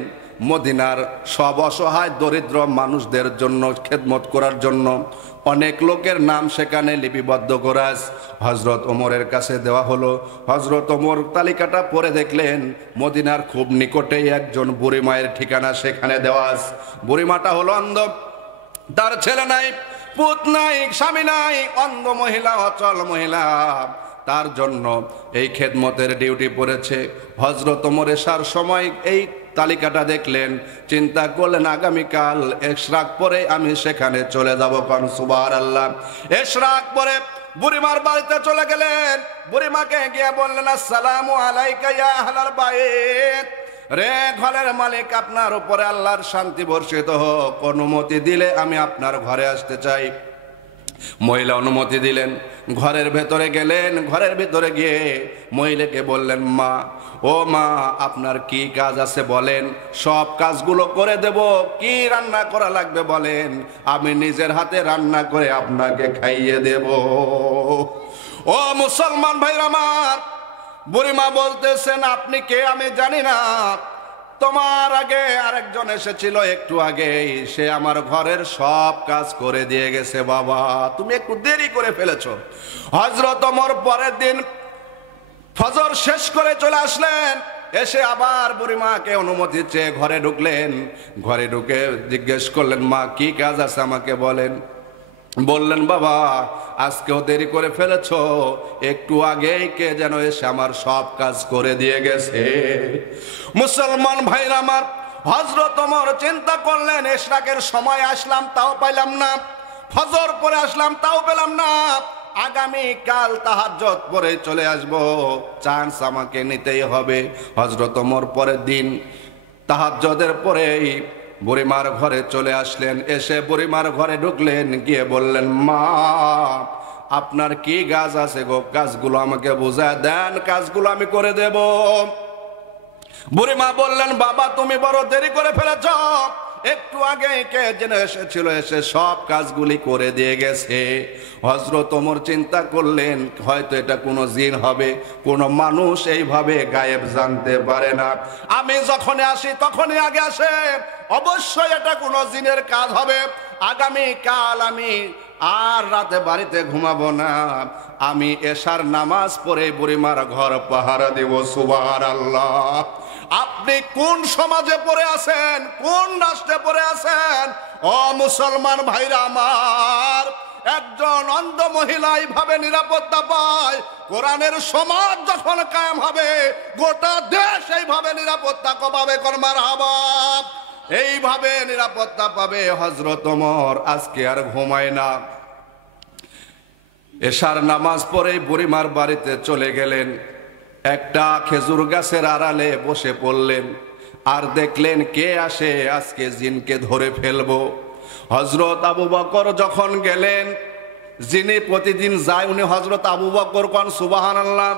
মদিনার সব অসহায় দরিদ্র মানুষদের জন্য খেদমত করার জন্য অনেক লোকের নাম সেখানে লিপিবদ্ধ করা হযরত ওমরের কাছে দেওয়া হলো। হযরত ওমর তালিকাটা পড়ে দেখলেন মদিনার খুব নিকটেই একজন বুড়ি মায়ের ঠিকানা সেখানে দেওয়া আছে। বুড়িমাটা হলো অন্ধ, তার ছেলে নাই, পুত নাই, স্বামী নাই, অন্ধ মহিলা, অচল মহিলা, তার জন্য এই খেদমতের ডিউটি পড়েছে। হযরত ওমর এশার সময় এই তালিকাটা দেখলেন, চিন্তা করলেন আগামীকাল ইশরাক পরে আমি সেখানে চলে যাব। কোন সুবহানাল্লাহ। ইশরাক পরে বুড়িমার বাড়িতে চলে গেলেন। বুড়িমাকে গিয়ে বললেন, আসসালামু আলাইকা ইয়া আহলাল বাইত, রে ঘরের মালিক, আপনার উপরে আল্লাহর শান্তি বর্ষিত হোক, অনুমতি দিলে আমি আপনার ঘরে আসতে চাই। মহিলা অনুমতি দিলেন, ঘরের ভেতরে গেলেন। ঘরের ভেতরে গিয়ে মহিলাকে বললেন, মা, ও মা, আপনার কি কাজ আছে বলেন, সব কাজগুলো করে দেব। কি রান্না করা লাগবে বলেন, আমি নিজের হাতে রান্না করে আপনাকে খাইয়ে দেব। ও মুসলমান ভাইরা আমার, বুড়িমা বলতেছেন, আপনি কে আমি জানি না, তোমার আগে আরেকজন এসেছিল একটু আগেই, সে আমার ঘরের সব কাজ করে দিয়ে গেছে। বাবা, তুমি একটু দেরি করে ফেলেছো। হযরত ওমর পরের দিন ফজর শেষ করে চলে আসলেন, এসে আবার বুড়িমাকে অনুমতি চেয়ে ঘরে ঢুকলেন। ঘরে ঢুকে জিজ্ঞেস করলেন, মা কি কাজ আছে আমাকে বলেন। বললেন, বাবা আজকেও দেরি করে ফেলেছো, একটু আগেই কে যেন এসে আমার সব কাজ করে দিয়ে গেছে। মুসলমান ভাইরা আমার, হযরত ওমর চিন্তা করলেন, ইশরাকের সময় আসলাম তাও পাইলাম না, ফজর পরে আসলাম তাও পেলাম না, আগামী কাল তাহাজ্জুদ পরে চলে আসব, চান্স আমাকে নিতেই হবে। হযরত ওমর পরের দিন তাহাজ্জুদের পরেই বুড়িমার ঘরে চলে আসলেন। এসে বুড়িমার ঘরে ঢুকলেন, গিয়ে বললেন, মা, আপনার কি কাজ আছে গো, কাজগুলো আমাকে বুঝায় দেন, কাজগুলো আমি করে দেব। বুড়িমা বললেন, বাবা তুমি বড় দেরি করে ফেলেছ, একটু আগে কে যেন এসেছিল, এসে সব কাজগুলি করে দিয়ে গেছে। হযরত ওমর চিন্তা করলেন, হয়তো এটা কোনো জিন হবে, কোনো মানুষ এইভাবে গায়েব জানতে পারে না, আমি যখনই আসি তখনই আগে আসে, অবশ্যই এটা কোনো জিনের কাজ হবে। আগামী কাল আমি আর রাতে বাড়িতে ঘুমাবো না, আমি এশার নামাজ পড়ে বুড়িমার ঘর পাহারা দেব। সুবহানাল্লাহ। আপনি কোন সমাজে পড়ে আছেন, কোন রাষ্ট্রে পড়ে আছেন? ও মুসলমান ভাইরা আমার, একজন অন্ধ মহিলা এইভাবে নিরাপত্তা পায়, কোরআনের সমাজ যখন কায়েম হবে গোটা দেশ এইভাবে নিরাপত্তা পাবে। কর্মার হাবাব, এইভাবে নিরাপত্তা পাবে। হযরত ওমর আজকে আর ঘুমায় না। এশার নামাজ পড়ে বুড়িমার বাড়িতে চলে গেলেন। একটা খেজুর গাছের আড়ালে বসে পড়লেন, আর দেখলেন কে আসে, আজকে জিনকে ধরে ফেলবো। হযরত আবু বকর যখন গেলেন, যিনি প্রতিদিন যায় উনি হযরত আবু বকর, কোন সুবহানাল্লাহ।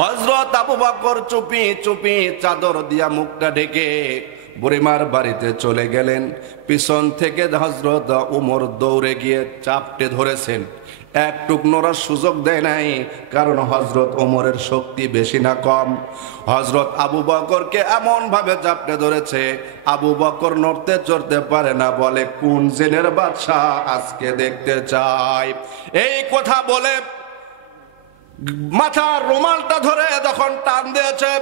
হযরত আবু বকর চুপি চুপি চাদর দিয়া মুখটা ঢেকে বুড়িমার বাড়িতে চলে গেলেন। পিছন থেকে হযরত উমর দৌড়ে গিয়ে চাপটে ধরেছেন, একটুক নড়ার সুযোগ দেয় নাই, কারণ হযরত ওমরের শক্তি বেশি না কম। হযরত আবু বকরকে এমন ভাবে চাপটে ধরেছে, আবু বকর নড়তে চড়তে পারে না, বলে কোন জিনের বাদশা আজকে দেখতে চাই। এই কথা বলে মাথার রুমালটা ধরে যখন টান দিয়েছে,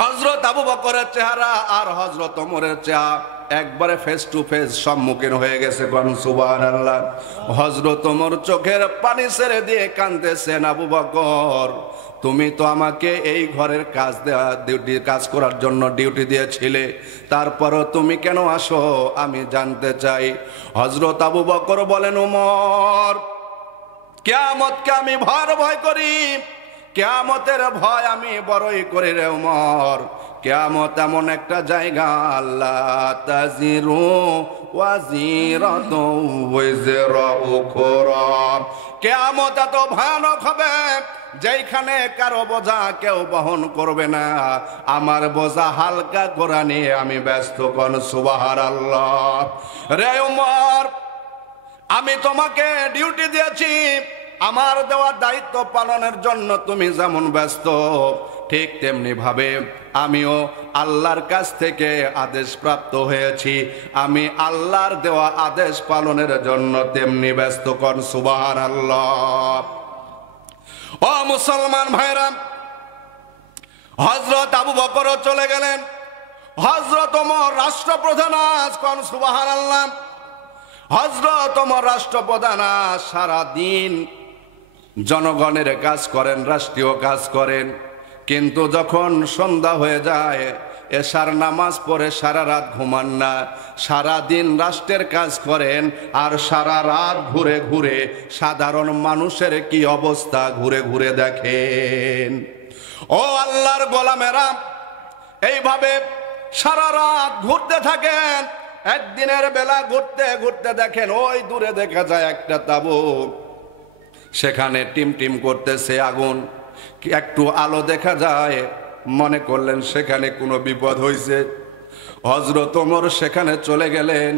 হযরত আবু বকরের চেহারা আর হযরত ওমরের চেহারা একবারে ফেস টু ফেস সম্মুখীন হয়ে গেছে। কোন সুবহানাল্লাহ। হযরত ওমর চোখের পানি ছেড়ে দিয়ে কাঁদতেছেন, আবু বকর তুমি তো আমাকে এই ঘরের কাজ দেওয়া কাজ করার জন্য ডিউটি দিয়েছিলে, তারপরও তুমি কেন আসো আমি জানতে চাই। হযরত আবু বকর বলেন, ওমর কিয়ামতকে আমি ভয় করি, কিয়ামতের ভয় আমি বড়ই করি রে ওমর। কিয়ামত এমন একটা জায়গা, আল্লাহ তাজিরু ওয়াজিরাতু ওয়াজরা উখরা। কিয়ামত এত ভয়ানক হবে যেখানে কারো বোঝা কেউ বহন করবে না। আমার বোঝা হালকা করা নিয়ে আমি ব্যস্ত। কোন সুবহানাল্লাহ। রে ওমর, আমি তোমাকে ডিউটি দিয়েছি, আমার দেওয়া দায়িত্ব পালনের জন্য তুমি যেমন ব্যস্ত, ঠিক তেমনি ভাবে আমিও আল্লাহর কাছ থেকে আদেশ প্রাপ্ত হয়েছি, আমি আল্লাহর দেওয়া আদেশ পালনের জন্য তেমনি ব্যস্ত। কোন সুবহানাল্লাহ। ও মুসলমান ভাইরা, হযরত আবু বকর চলে গেলেন, হযরত ওমর রাষ্ট্রপ্রধান। আজ কোন সুবহানাল্লাহ। হযরত ওমর রাষ্ট্রপ্রধান, সারা দিন জনগণের কাজ করেন, রাষ্ট্রীয় কাজ করেন, কিন্তু যখন সন্ধ্যা হয়ে যায় এশার নামাজ পড়ে সারা রাত ঘুমান না, সারা দিন রাষ্ট্রের কাজ করেন, আর সারা রাত ঘুরে ঘুরে সাধারণ মানুষের কি অবস্থা ঘুরে ঘুরে দেখেন। ও আল্লাহর গোলামেরা, এইভাবে সারা রাত ঘুরতে থাকেন। একদিনের বেলা ঘুরতে ঘুরতে দেখেন ওই দূরে দেখা যায় একটা তাঁবু, সেখানে টিম টিম করতেছে আগুন, একটু আলো দেখা যায়, মনে করলেন সেখানে কোনো বিপদ হয়েছে। হযরত ওমর সেখানে চলে গেলেন,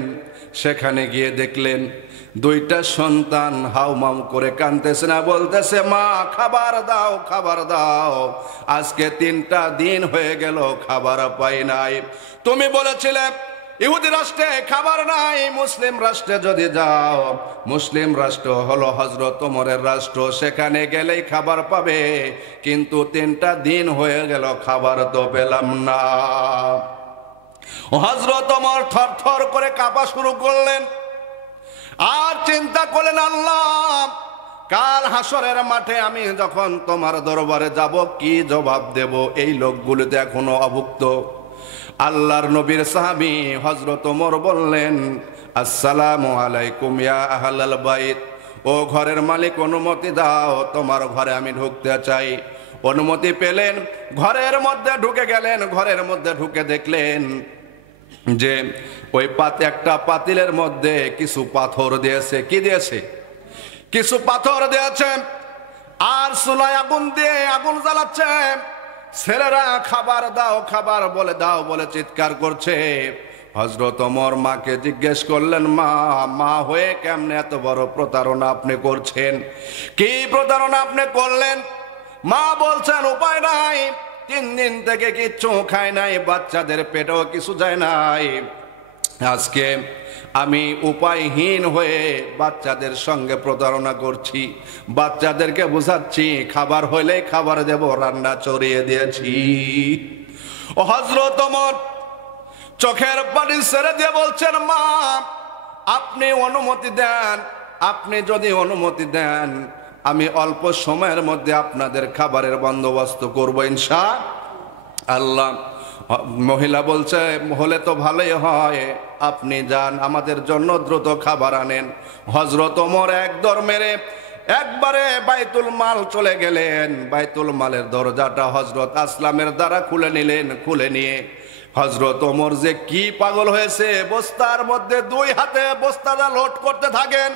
সেখানে গিয়ে দেখলেন দুইটা সন্তান হাউমাউ করে কাঁদতেছে না, বলতেছে মা খাবার দাও, খাবার দাও, আজকে 3টা দিন হয়ে গেল খাবার পাই নাই। তুমি বলেছিলে ইহুদি রাষ্ট্রে খাবার নাই, মুসলিম রাষ্ট্রে যদি যাও, মুসলিম রাষ্ট্র হলো হযরত ওমরের রাষ্ট্র, সেখানে গেলেই খাবার পাবে, কিন্তু 3টা দিন হয়ে গেল খাবার তো পেলাম না। হযরত ওমর থরথর করে কাঁপা শুরু করলেন, আর চিন্তা করলেন আল্লাহ কাল হাসরের মাঠে আমি যখন তোমার দরবারে যাব কি জবাব দেব, এই লোকগুলোতে এখনো অভুক্ত। আল্লাহর নবীর সাহাবী হযরত ওমর বললেন, আসসালামু আলাইকুম ইয়া আহলাল বাইত, ও ঘরের মালিক অনুমতি দাও, তোমার ঘরে আমি ঢুকতে চাই। অনুমতি পেলেন, ঘরের মধ্যে ঢুকে গেলেন। ঘরের মধ্যে ঢুকে দেখলেন যে ওই একটা পাতিলের মধ্যে কিছু পাথর দিয়েছে। কি দিয়েছে? কিছু পাথর দিয়েছে, আর চুলায় আগুন দিয়ে আগুন জ্বালাচ্ছে। ছেলেরা খাবার দাও, খাবার বলে দাও বলে চিৎকার করছে। হযরত ওমর মাকে জিজ্ঞেস করলেন, মা, মা হয়ে কেমনে এত বড় প্রতারণা আপনি করছেন? কি প্রতারণা আপনি করলেন? মা বলছেন উপায় নাই, 3 দিন থেকে কিচ্ছু খায় নাই, বাচ্চাদের পেটেও কিছু যায় নাই। আজকে আমি উপায়হীন হয়ে বাচ্চাদের সঙ্গে প্রতারণা করছি, বাচ্চাদেরকে বোঝাচ্ছি খাবার হইলেই খাবার দেব, রান্না চড়িয়ে দিয়েছি। ও হযরত ওমর চোখের পানি ছেড়ে দিয়ে বলছেন, মা আপনি অনুমতি দেন, আপনি যদি অনুমতি দেন আমি অল্প সময়ের মধ্যে আপনাদের খাবারের বন্দোবস্ত করবো ইনশাআল্লাহ। মহিলা বলছে, হলে তো ভালোই হয়, আপনি যান আমাদের জন্য দ্রুত খাবার আনেন। হযরত ওমর এক দর মেরে একবারে বাইতুল মাল চলে গেলেন। বাইতুল মালের দরজাটা হযরত আসলামের দ্বারা খুলে নিলেন। খুলে নিয়ে হযরত ওমর যে কি পাগল হয়েছে, বস্তার মধ্যে দুই হাতে বস্তাটা লোড করতে থাকেন।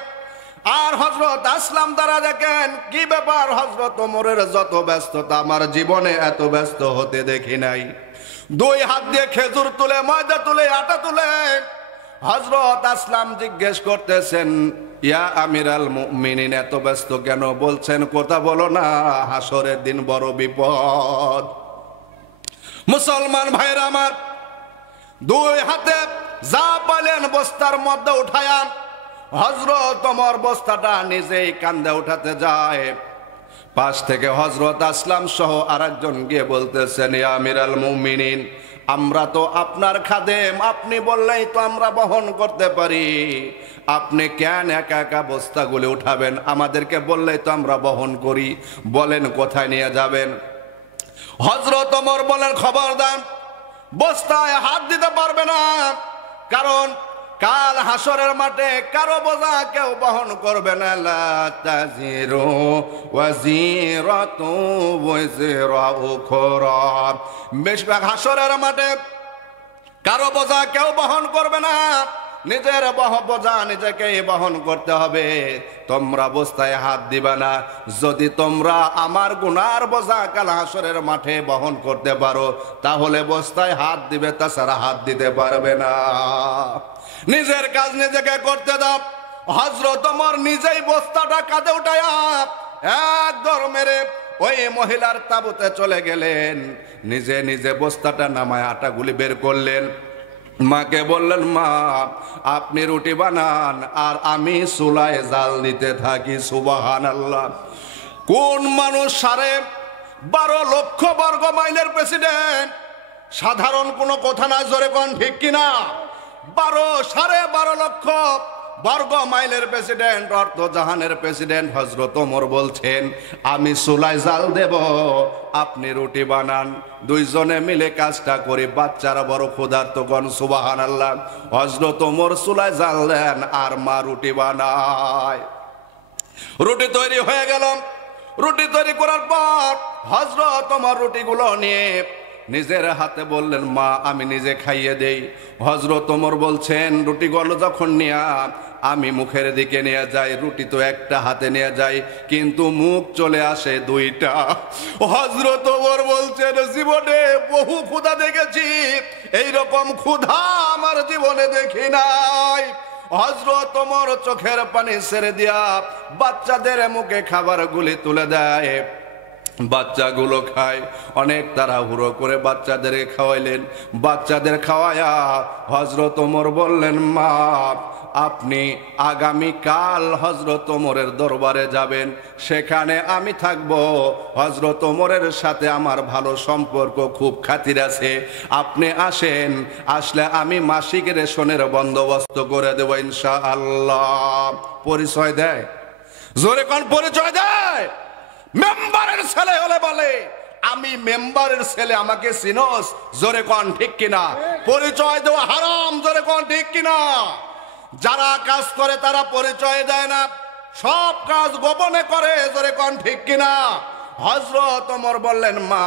আর হযরত আসলাম দ্বারা দেখেন কি ব্যাপার, হযরত ওমরের যত ব্যস্ততা আমার জীবনে এত ব্যস্ত হতে দেখি নাই। দুই হাত দিয়ে খেজুর তুলে, ময়দা তুলে, আটা তুলে হযরত আসলাম জিজ্ঞেস করতেছেন, ইয়া আমিরাল মুমিনিন, এত ব্যস্ত কেন? বলছেন, কথা বলো না, হাসরের দিন বড় বিপদ। মুসলমান ভাইরা আমার, দুই হাতে যা পাইলেন বস্তার মধ্যে উঠায়া হযরত ওমর বস্তাটা নিজেই কাঁধে উঠাতে যায়। পাশ থেকে হযরত আসলাম সহ আরেকজন গিয়ে বলতেছেন, ইয়া আমিরাল মুমিনিন, আমরা তো আপনার খাদেম, আপনি বললেই তো আমরা বহন করতে পারি, আপনি কেন একা একা বস্তাগুলি উঠাবেন? আমাদেরকে বললেই তো আমরা বহন করি, বলেন কোথায় নিয়ে যাবেন? হযরত ওমর বলেন, খবরদার, বস্তায় হাত দিতে পারবে না, কারণ কাল হাসরের মাঠে কারো বোঝা কেউ বহন করবে না। লা তাজিরু ওয়াজিরাতু ওয়াজিরা উখরা। বেশিরভাগ হাসরের মাঠে কারো বোঝা কেউ বহন করবে না, নিজের বোঝা নিজেকেই বহন করতে হবে। তোমরা বস্তায় হাত দিবা না যদি তোমরা আমার গুনার বোঝা কাল হাসরের মাঠে বহন করতে পারো, তাহলে বস্তায় হাত দিবে, তাছাড়া হাত দিতে পারবে না। নিজের কাজ নিজেকে করতে দাও। হযরত ওমর নিজেই বস্তাটা কাঁধে উঠায়া এক দর মেরে ওই মহিলার তাঁবুতে চলে গেলেন। নিজে নিজে বস্তাটা নামায় আটাগুলি বের করলেন। মাকে বললেন, মা আপনি রুটি বানান আর আমি চুলায় জাল দিতে থাকি। সুবহানাল্লাহ। কোন মানুষ 12.5 লক্ষ বর্গ মাইলের প্রেসিডেন্ট? সাধারণ কোনো কথা না, জোরে কোন ঠিক কিনা? 12.5 লক্ষ বর্গ মাইলের প্রেসিডেন্ট, অর্থ জাহানের প্রেসিডেন্ট হযরত ওমর বলছেন, আমি চুলায় জাল দেব, আপনি রুটি বানান। দুইজনে মিলে কাজটা করি। বাচ্চারা বড় ক্ষুধার্তগণ। সুবহানাল্লাহ। হযরত ওমর চুলায় জাল দেন আর মা রুটি বানায়। রুটি তৈরি হয়ে গেল। রুটি তৈরি করার পর হযরত ওমর রুটিগুলো নিয়ে নিজের হাতে বললেন, মা আমি নিজে খাইয়ে দেই। হযরত ওমর বলছেন, রুটিগুলো যখন নিয়ে আমি মুখের দিকে নিয়ে যাই, রুটি তো একটা হাতে নিয়ে যাই, কিন্তু মুখ চলে আসে দুইটা। হযরত ওমর বলছেন, জীবনে বহু ক্ষুধা দেখেছি, এইরকম ক্ষুধা আমার জীবনে দেখি নাই। হযরত ওমর চোখের পানি ছেড়ে দিয়া বাচ্চাদের মুখে খাবারগুলি তুলে দেয়। বাচ্চাগুলো খায়। অনেক তাড়াহুড়ো করে বাচ্চাদেরকে খাওয়াইলেন। বাচ্চাদের খাওয়ায়া হযরত ওমর বললেন, মা আপনি আগামীকাল হযরত ওমরের দরবারে যাবেন, সেখানে আমি থাকব। হযরত ওমরের সাথে আমার ভালো সম্পর্ক, খুব খাতির আছে। আপনি আসেন, আসলে আমি মাসিক রেশনের বন্দোবস্ত করে দেব ইনশাআল্লাহ। পরিচয় দেয়, জোরে কোন পরিচয় দেয়? মেম্বারের ছেলে হলে বলে, আমি মেম্বারের ছেলে, আমাকে চিনোস? জোরে কোন ঠিক কিনা? পরিচয় দেওয়া হারাম। জোরে কোন ঠিক কিনা? যারা কাজ করে তারা পরিচয় দেয় না, সব কাজ গোপনে করে। জোরে কোন ঠিক কিনা? হযরত ওমর বললেন, মা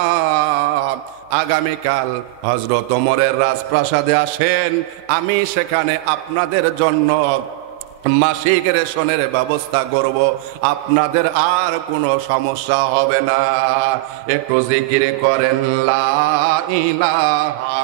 আগামীকাল হযরত ওমরের রাজপ্রাসাদে আসেন, আমি সেখানে আপনাদের জন্য মাসিক রেশনের ব্যবস্থা করব, আপনাদের আর কোনো সমস্যা হবে না। একটু জিকির করেন, লা ইলাহা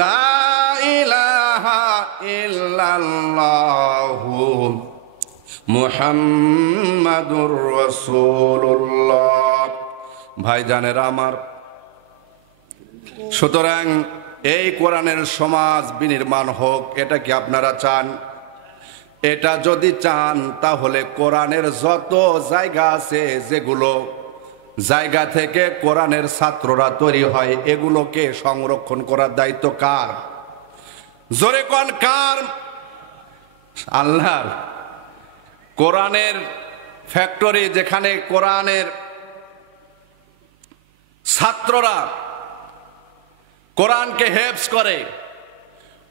লা ইলাহা ইল্লাল্লাহু মুহাম্মাদুর রাসূলুল্লাহ। ভাইজানেরা আমার, সুতরাং এই কোরআনের সমাজ বিনির্মাণ হোক, এটা কি আপনারা চান? এটা যদি চান তাহলে কোরআনের যত জায়গা আছে, যেগুলো জায়গা থেকে কোরআনের ছাত্ররা তৈরি হয়, এগুলোকে সংরক্ষণ করার দায়িত্ব কার? জোরে কোন কার? আল্লাহর। কোরআনের ফ্যাক্টরি, যেখানে কোরআনের ছাত্ররা কোরআনকে হেফজ করে,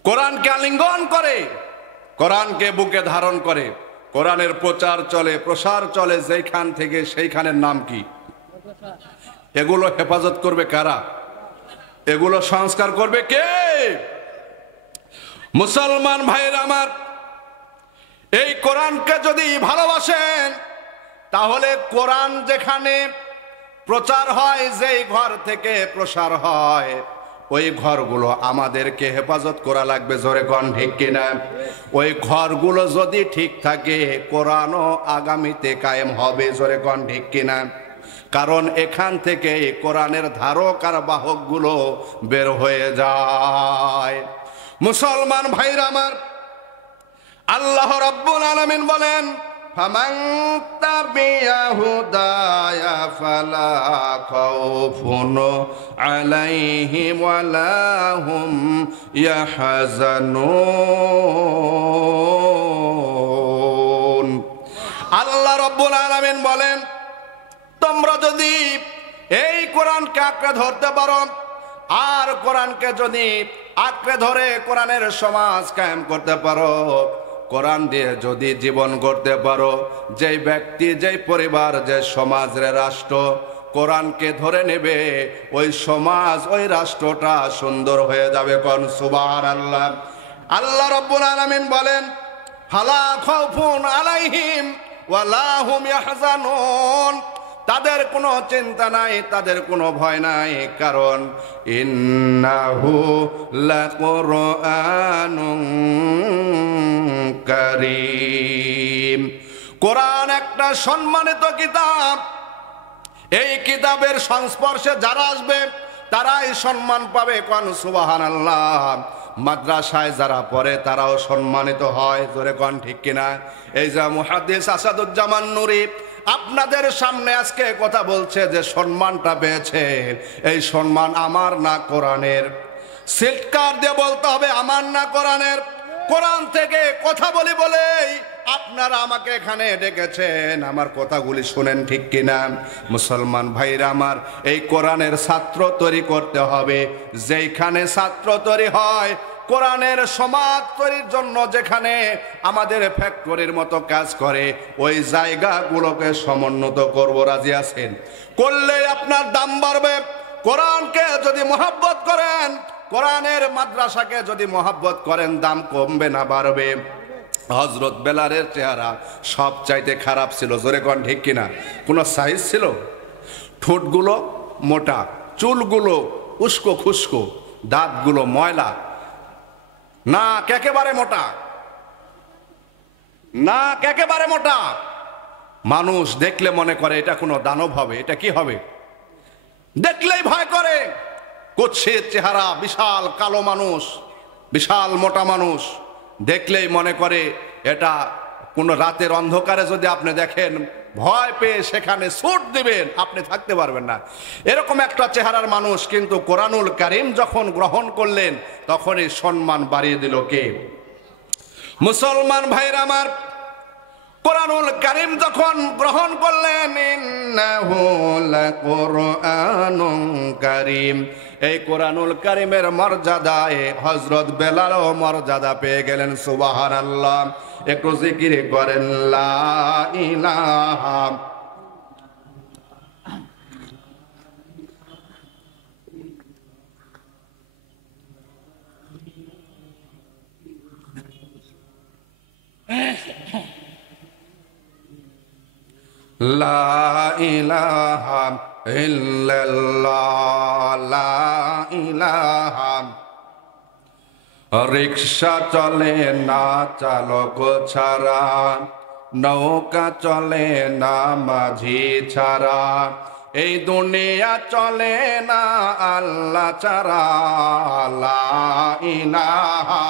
কোরআনকে আলিঙ্গন করে, কোরআনকে বুকে ধারণ করে, কোরআনের প্রচার চলে, প্রসার চলে যেখান থেকে, সেইখানের নাম কি? এগুলো হেফাজত করবে কারা? এগুলো সংস্কার করবে কে? মুসলমান ভাইরা আমার, এই কোরআনকে যদি ভালোবাসেন তাহলে কোরআন যেখানে প্রচার হয়, যেই ঘর থেকে প্রসার হয়, ওই ঘরগুলো আমাদেরকে হেফাজত করা লাগবে। জোরে কোন ঠিক কিনা? ওই ঘরগুলো যদি ঠিক থাকে, কোরআনও আগামীতে কায়েম হবে। জোরে কোন ঠিক কিনা? কারণ এখান থেকে কোরআনের ধারক আর বাহকগুলো বের হয়ে যায়। মুসলমান ভাইরা আমার, আল্লাহ রাব্বুল আলামিন বলেন, ফামান তাবিয়া হুদায়া ফালা খাউফুন আলাইহিম ওয়ালা হুম ইয়াহজানুন। আল্লাহ রাব্বুল আলামিন বলেন, তোমরা যদি এই কোরআনকে আঁকড়ে ধরতে পারো, আর কোরআনকে যদি আঁকড়ে ধরে কোরআনের সমাজ কায়েম করতে পারো, কোরআন দিয়ে যদি জীবন গড়তে পারো, যেই ব্যক্তি, যেই পরিবার, যে সমাজ, রাষ্ট্র কোরআনকে ধরে নেবে, ওই সমাজ, ওই রাষ্ট্রটা সুন্দর হয়ে যাবে। কোন সুবহানাল্লাহ। আল্লাহ রাব্বুল আলামিন বলেন, ফালা খাউফুন আলাইহিম ওয়ালা হুম ইয়াহজানুন। তাদের কোনো চিন্তা নাই, তাদের কোনো ভয় নাই, কারণ ইন্নাহু লাকুরআনুন কারীম। কোরআন একটা সম্মানিত কিতাব। এই কিতাবের সংস্পর্শে যারা আসবে তারাই সম্মান পাবে। কোন সুবহানাল্লাহ। মাদ্রাসায় যারা পড়ে তারাও সম্মানিত হয়। জোরে কোন ঠিক কিনা? এই যে মুহাদ্দিস আসাদুজ্জামান নুরী আপনাদের সামনে আজকে কথা বলছে, যে সম্মানটা পেয়েছে, এই সম্মান আমার না কোরআনের? সিলকার দিয়ে বলতে হবে আমার না কোরআনের। কোরআন থেকে কথা বলি বলেই আপনারা আমাকে এখানে ডেকেছেন, আমার কথাগুলি শুনেন ঠিক কিনা? মুসলমান ভাইরা আমার, এই কোরআনের ছাত্র তৈরি করতে হবে। যেখানে ছাত্র তৈরি হয়, কোরআনের সমাজ তৈরির জন্য যেখানে আমাদের ফ্যাক্টরির মতো কাজ করে, ওই জায়গাগুলোকে সমুন্নত করব। রাজি আছেন? করলে আপনার দাম বাড়বে। কোরআনকে যদি মহব্বত করেন, কোরআনের মাদ্রাসাকে যদি মহব্বত করেন, দাম কমবে না বাড়বে। হযরত বেলালের চেহারা সব চাইতে খারাপ ছিল। জোরে কোন ঠিক কিনা? কোনো সাইজ ছিল? ঠোঁটগুলো মোটা, চুলগুলো উস্কো খুস্কো, দাঁতগুলো ময়লা, নাক একেবারে মোটা, নাক একেবারে মোটা। মানুষ দেখলে মনে করে এটা কোনো দানব হবে, এটা কি হবে, দেখলেই ভয় করে। কুৎসিত চেহারা, বিশাল কালো মানুষ, বিশাল মোটা মানুষ, দেখলেই মনে করে এটা কোনো রাতের অন্ধকারে যদি আপনি দেখেন, ভয় পেয়ে সেখানে ছুট দিবেন, আপনি থাকতে পারবেন না। এরকম একটা চেহারার মানুষ। কিন্তু কোরআনুল কারীম যখন গ্রহণ করলেন, তখনই সম্মান বাড়িয়ে দিল কে? মুসলমান ভাইরা আমার, কোরআনুল কারীম যখন গ্রহণ করলেন, ইন্নাহু লাকুরআনুন কারীম, এই কোরআনুল কারীমের মর্যাদায় হযরত বেলালও মর্যাদা পেয়ে গেলেন। সুবহানাল্লাহ। একটু জিকির করেন লা ইলাহা লা ইলাহা ইল্লাল্লাহ, লা ইলাহা। রিক্সা চলে না চালক ছাড়া, নৌকা চলে না মাঝি ছাড়া, এই দুনিয়া চলে না আল্লাহ ছাড়া। লা ইলাহা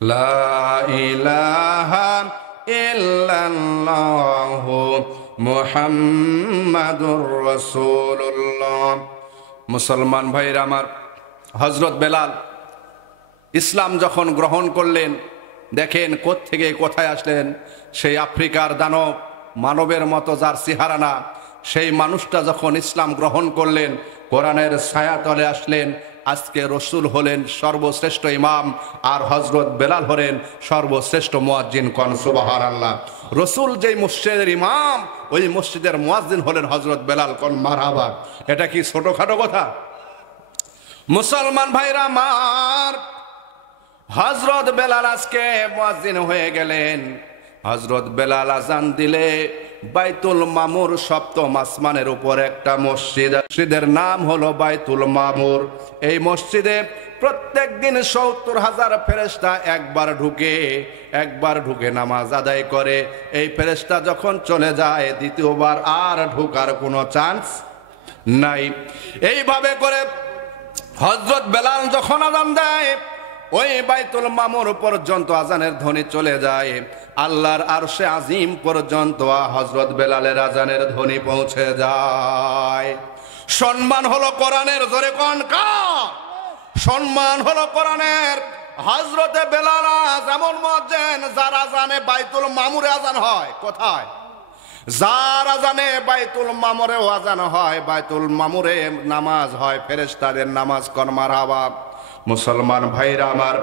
লা ইলাহা ইল্লাল্লাহু মুহাম্মাদুর রাসূলুল্লাহ। মুসলমান ভাইরা আমার, হযরত বেলাল ইসলাম যখন গ্রহণ করলেন, দেখেন কোত্থেকে কোথায় আসলেন। সেই আফ্রিকার দানব, মানবের মতো যার চেহারা না, সেই মানুষটা যখন ইসলাম গ্রহণ করলেন, কোরআনের ছায়াতলে আসলেন, আজকে রসুল হলেন সর্বশ্রেষ্ঠ ইমাম, আর হযরত বেলাল হলেন সর্বশ্রেষ্ঠ মুয়াজ্জিন। কোন সুবহানাল্লাহ। রসুল যেই মসজিদের ইমাম, ওই মসজিদের মুয়াজ্জিন হলেন হযরত বেলাল। কোন মারহাবা। এটা কি ছোটখাটো কথা? মুসলমান ভাইরা আমার, হযরত বেলাল আজকে মুয়াজ্জিন হয়ে গেলেন। হযরত বেলাল আজান দিলে বাইতুল মামুর সপ্তম আসমানের উপর একটা মসজিদ, মসজিদের নাম হলো বাইতুল মামুর। এই মসজিদে প্রত্যেক দিন ৭০,০০০ ফেরেশতা একবার ঢুকে নামাজ আদায় করে। এই ফেরেশতা যখন চলে যায়, দ্বিতীয়বার আর ঢোকার কোনো চান্স নাই। এইভাবে করে হযরত বেলাল যখন আজান দেয়, ওই বাইতুল মামুর পর্যন্ত আজানের ধ্বনি চলে যায়, আল্লাহর আরশে আজিম পর্যন্ত হযরত বেলালের আজানের ধ্বনি পৌঁছে যায়। সম্মান হলো কোরআনের, জোরে কোন কার? সম্মান হলো কোরআনের। হযরতে বেলাল যেমন মুয়াজ্জিন, যার আজানে বাইতুল মামুরে আজান হয়। কোথায়? যার আজানে বাইতুল মামুরেও আজান হয়, বাইতুল মামুরে নামাজ হয়, ফেরেশতাদের নামাজ। কোন মারহাবা। মুসলমান ভাইরা আমার,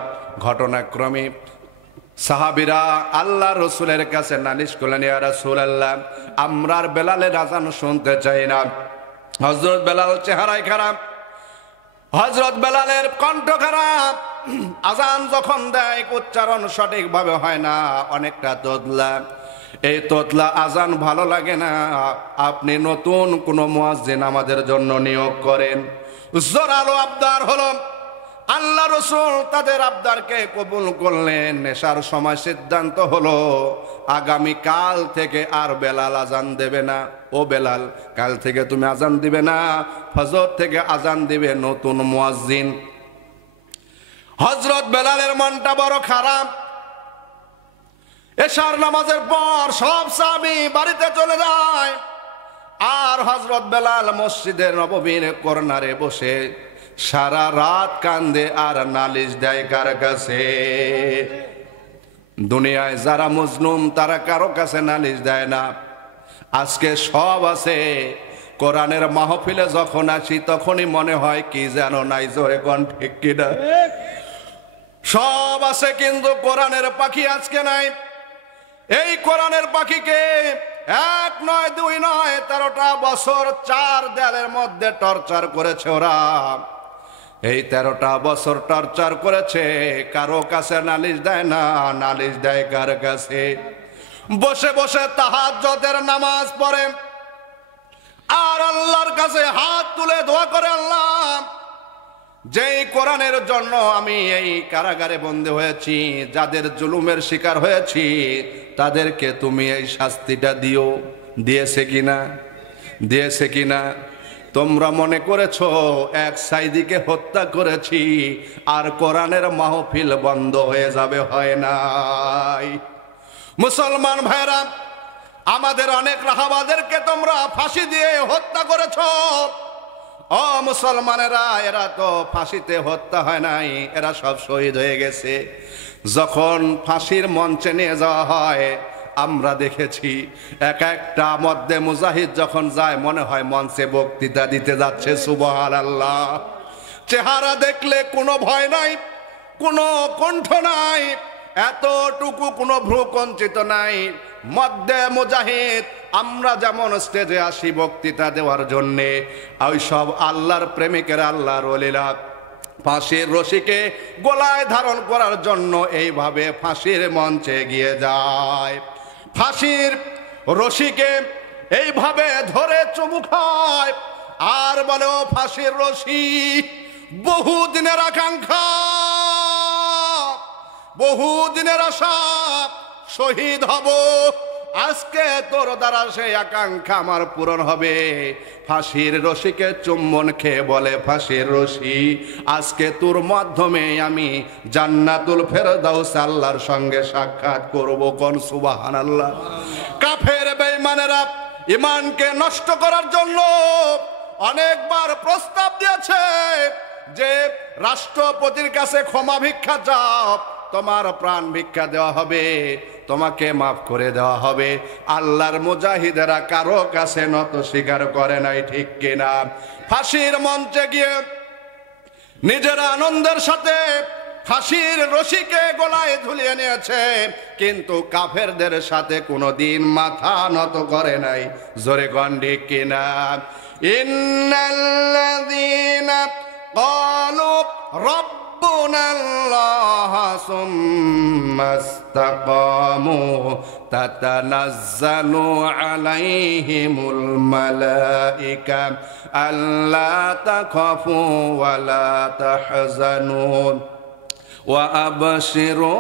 ঘটনাক্রমে সাহাবীরা আল্লাহ রসুলের কাছে নালিশ করলেন, ইয়া রাসূলুল্লাহ, আমরার বেলালের আজান শুনতে চাই না। হযরত বেলাল চেহারায় খারাপ, হযরত বেলালের কণ্ঠ খারাপ, আজান যখন দেয় উচ্চারণ সঠিকভাবে হয় না, অনেকটা তোতলা। এই তোতলা আজান ভালো লাগে না, আপনি নতুন কোন মুয়াজ্জিন আমাদের জন্য নিয়োগ করেন। জোরালো আবদার হলো। আল্লাহ রসুল তাদের আবদারকে কবুল করলেন। নেশার সময় সিদ্ধান্ত হলো, আগামী কাল থেকে আর বেলাল আজান দেবে না। ও বেলাল, কাল থেকে তুমি আজান দিবে না, ফজর থেকে আজান দিবে নতুন মুয়াজ্জিন। হযরত বেলালের মনটা বড় খারাপ। এশার নামাজের পর সব সাহাবী বাড়িতে চলে যায়, আর হযরত বেলাল মসজিদের নববীর কর্নারে বসে সারা রাত কান্দে আর নালিশ দেয় কার কাছে? দুনিয়ায় যারা মজলুম তারা কারো কাছে নালিশ দেয় না। আজকে সব আছে, কোরআনের মাহফিলে যখন আসি তখনই মনে হয় কি যেন নাই। জোরে কোন ঠিক কিনা? সব আছে কিন্তু কোরআনের পাখি আজকে নাই। এই কোরআনের পাখিকে ১ নয় ২ নয় ১৩টা বছর ৪ দেয়ালের মধ্যে টর্চার করেছে ওরা। এই ১৩টা বছর টর্চার করেছে, কারো কাছে নালিশ দেয় না। নালিশ দেয় কার কাছে? বসে বসে তাহাজ্জুদের নামাজ পড়ে আর আল্লাহর কাছে হাত তুলে দোয়া করে, আল্লাহ, যেই কোরআনের জন্য আমি এই কারাগারে বন্দী হয়েছি, যাদের জুলুমের শিকার হয়েছি, তাদেরকে তুমি এই শাস্তিটা দিও। দিয়েছে কিনা? দিয়েছে কিনা? তোমরা মনে করেছো এক সাইদিকে হত্যা করেছি আর কোরআনের মাহফিল বন্ধ হয়ে যাবে? হয় নাই। মুসলমান ভাইরা, আমাদের অনেক রাহাবাদেরকে তোমরা ফাঁসি দিয়ে হত্যা করেছো। ও মুসলমানেরা, এরা তো ফাঁসিতে হত্যা হয় নাই, এরা সব শহীদ হয়ে গেছে। যখন ফাঁসির মঞ্চে নিয়ে যাওয়া হয়, আমরা দেখেছি এক একটা মধ্যে মুজাহিদ যখন যায় মনে হয় মঞ্চে বক্তৃতা দিতে যাচ্ছে। সুবহানাল্লাহ। চেহারা দেখলে কোনো ভয় নাই, কোনো কণ্ঠ নাই, এতটুকু কোনো ভ্রু কঞ্চিত নাই। মধ্যে মুজাহিদ। আমরা যেমন স্টেজে আসি বক্তৃতা দেওয়ার জন্যে, ওই সব আল্লাহর প্রেমিকেরা, আল্লাহর ওলিরা ফাঁসির রশিকে গলায় ধারণ করার জন্য এইভাবে ফাঁসির মঞ্চে গিয়ে যায়। ফাঁসির রশিকে এইভাবে ধরে চুমু খায় আর বলে, ও ফাঁসির রশি, বহুদিনের আকাঙ্ক্ষা, বহুদিনের আশা, শহীদ হব, আজকে তোর দ্বারা সেই আকাঙ্ক্ষা আমার পূরণ হবে। ফাঁসির রশিকে চুম্বন খেয়ে বলে, ফাঁসির রশি, আজকে তোর মাধ্যমে আমি জান্নাতুল ফেরদাউস আল্লাহর সঙ্গে সাক্ষাৎ করব। কোন সুবহানাল্লাহ। কাফের বেঈমানেরা ইমানকে নষ্ট করার জন্য অনেকবার প্রস্তাব দিয়েছে যে রাষ্ট্রপতির কাছে ক্ষমা ভিক্ষা চাও, তোমার প্রাণ ভিক্ষা দেওয়া হবে, তোমাকে মাফ করে দেওয়া হবে। আল্লাহর মুজাহিদেরা কারো কাছে নত স্বীকার করে নাই, ঠিক কিনা? ফাঁসির মঞ্চে গিয়ে নিজের আনন্দের সাথে ফাঁসির রশিকে গলায় ঝুলিয়ে নিয়েছে, কিন্তু কাফেরদের সাথে কোনোদিন মাথা নত করে নাই। জোরে কোন ঠিক কিনা? ইন্নাল্লাযীনা ক্বালু রাব্বুনাল্লাহ সুম্মা ইসতাকামু তাতানাজ্জালু আলাইহিমুল মালায়েকা আল্লা তাখাফু ওয়া লা তাহজানু ওয়া আবশিরু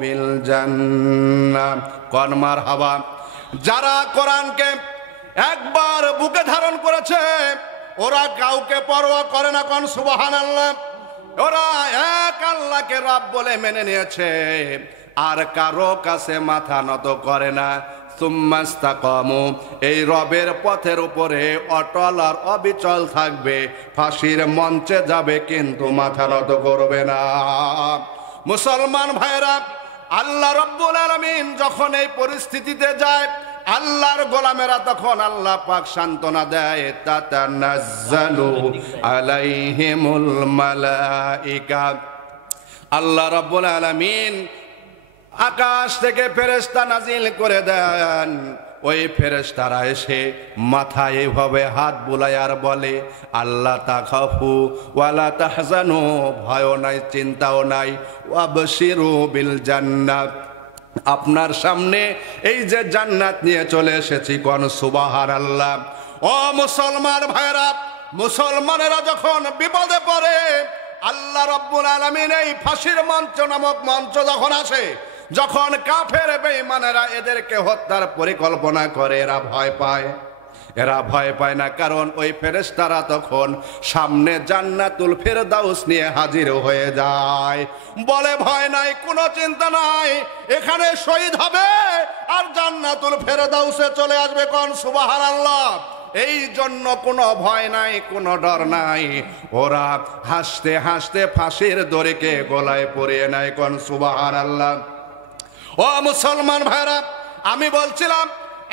বিল জান্নাহ। কোন মারহাবা? যারা কোরআনকে একবার বুকে ধারণ করেছে ওরা কাউকে পরোয়া করে না। কোন সুবহানাল্লাহ? ওরা এক আল্লাহকে রব বলে মেনে নিয়েছে, আর কারো কাছে মাথা নত করে না। সুম্মা ইসতাকামু, এই রবের পথের উপরে অটল আর অবিচল থাকবে। ফাঁসির মঞ্চে যাবে কিন্তু মাথা নত করবে না। মুসলমান ভাইরা, আল্লাহ রাব্বুল আলামিন যখন এই পরিস্থিতিতে যায়, আল্লাহর গোলামেরা তখন আল্লাহ পাক সান্ত্বনা দেয়, তাতানাজ্জালু আলাইহিমুল মালায়েকা। আল্লাহ রাব্বুল আলামিন আকাশ থেকে ফেরেশতা নাজিল করে দেন। ওই ফেরেশতারা এসে মাথায় এইভাবে হাত বুলায় আর বলে, আল্লাহ তাখাফু ওয়ালা তাহজানু, ভয়ও নাই, চিন্তাও নাই, ওয়াবশিরু বিল জান্নাত, আপনার সামনে এই যে জান্নাত নিয়ে চলে এসেছি। কোন সুবহানাল্লাহ? ও মুসলমান ভাইরা, মুসলমানেরা যখন বিপদে পড়ে, আল্লাহ রাব্বুল আলামিন এই ফাঁসির মঞ্চ নামক মঞ্চ যখন আসে, যখন কাফের বেঈমানেরা এদেরকে হত্যার পরিকল্পনা করে, এরা ভয় পায়। এরা ভয় পায় না, কারণ ওই ফেরেশতারা তখন সামনে জান্নাতুল ফেরদাউস নিয়ে হাজির হয়ে যায়। বলে ভয় নাই, কোনো চিন্তা নাই, এখানে শহীদ হবে আর জান্নাতুল ফেরদাউসে চলে আসবে। কোন সুবহানাল্লাহ? এই জন্য কোনো ভয় নাই, কোনো ডর নাই। ওরা হাসতে হাসতে ফাঁসির দড়িকে গলায় পরিয়ে নেয়। কোন সুবহানাল্লাহ? ও মুসলমান ভাইরা, আমি বলছিলাম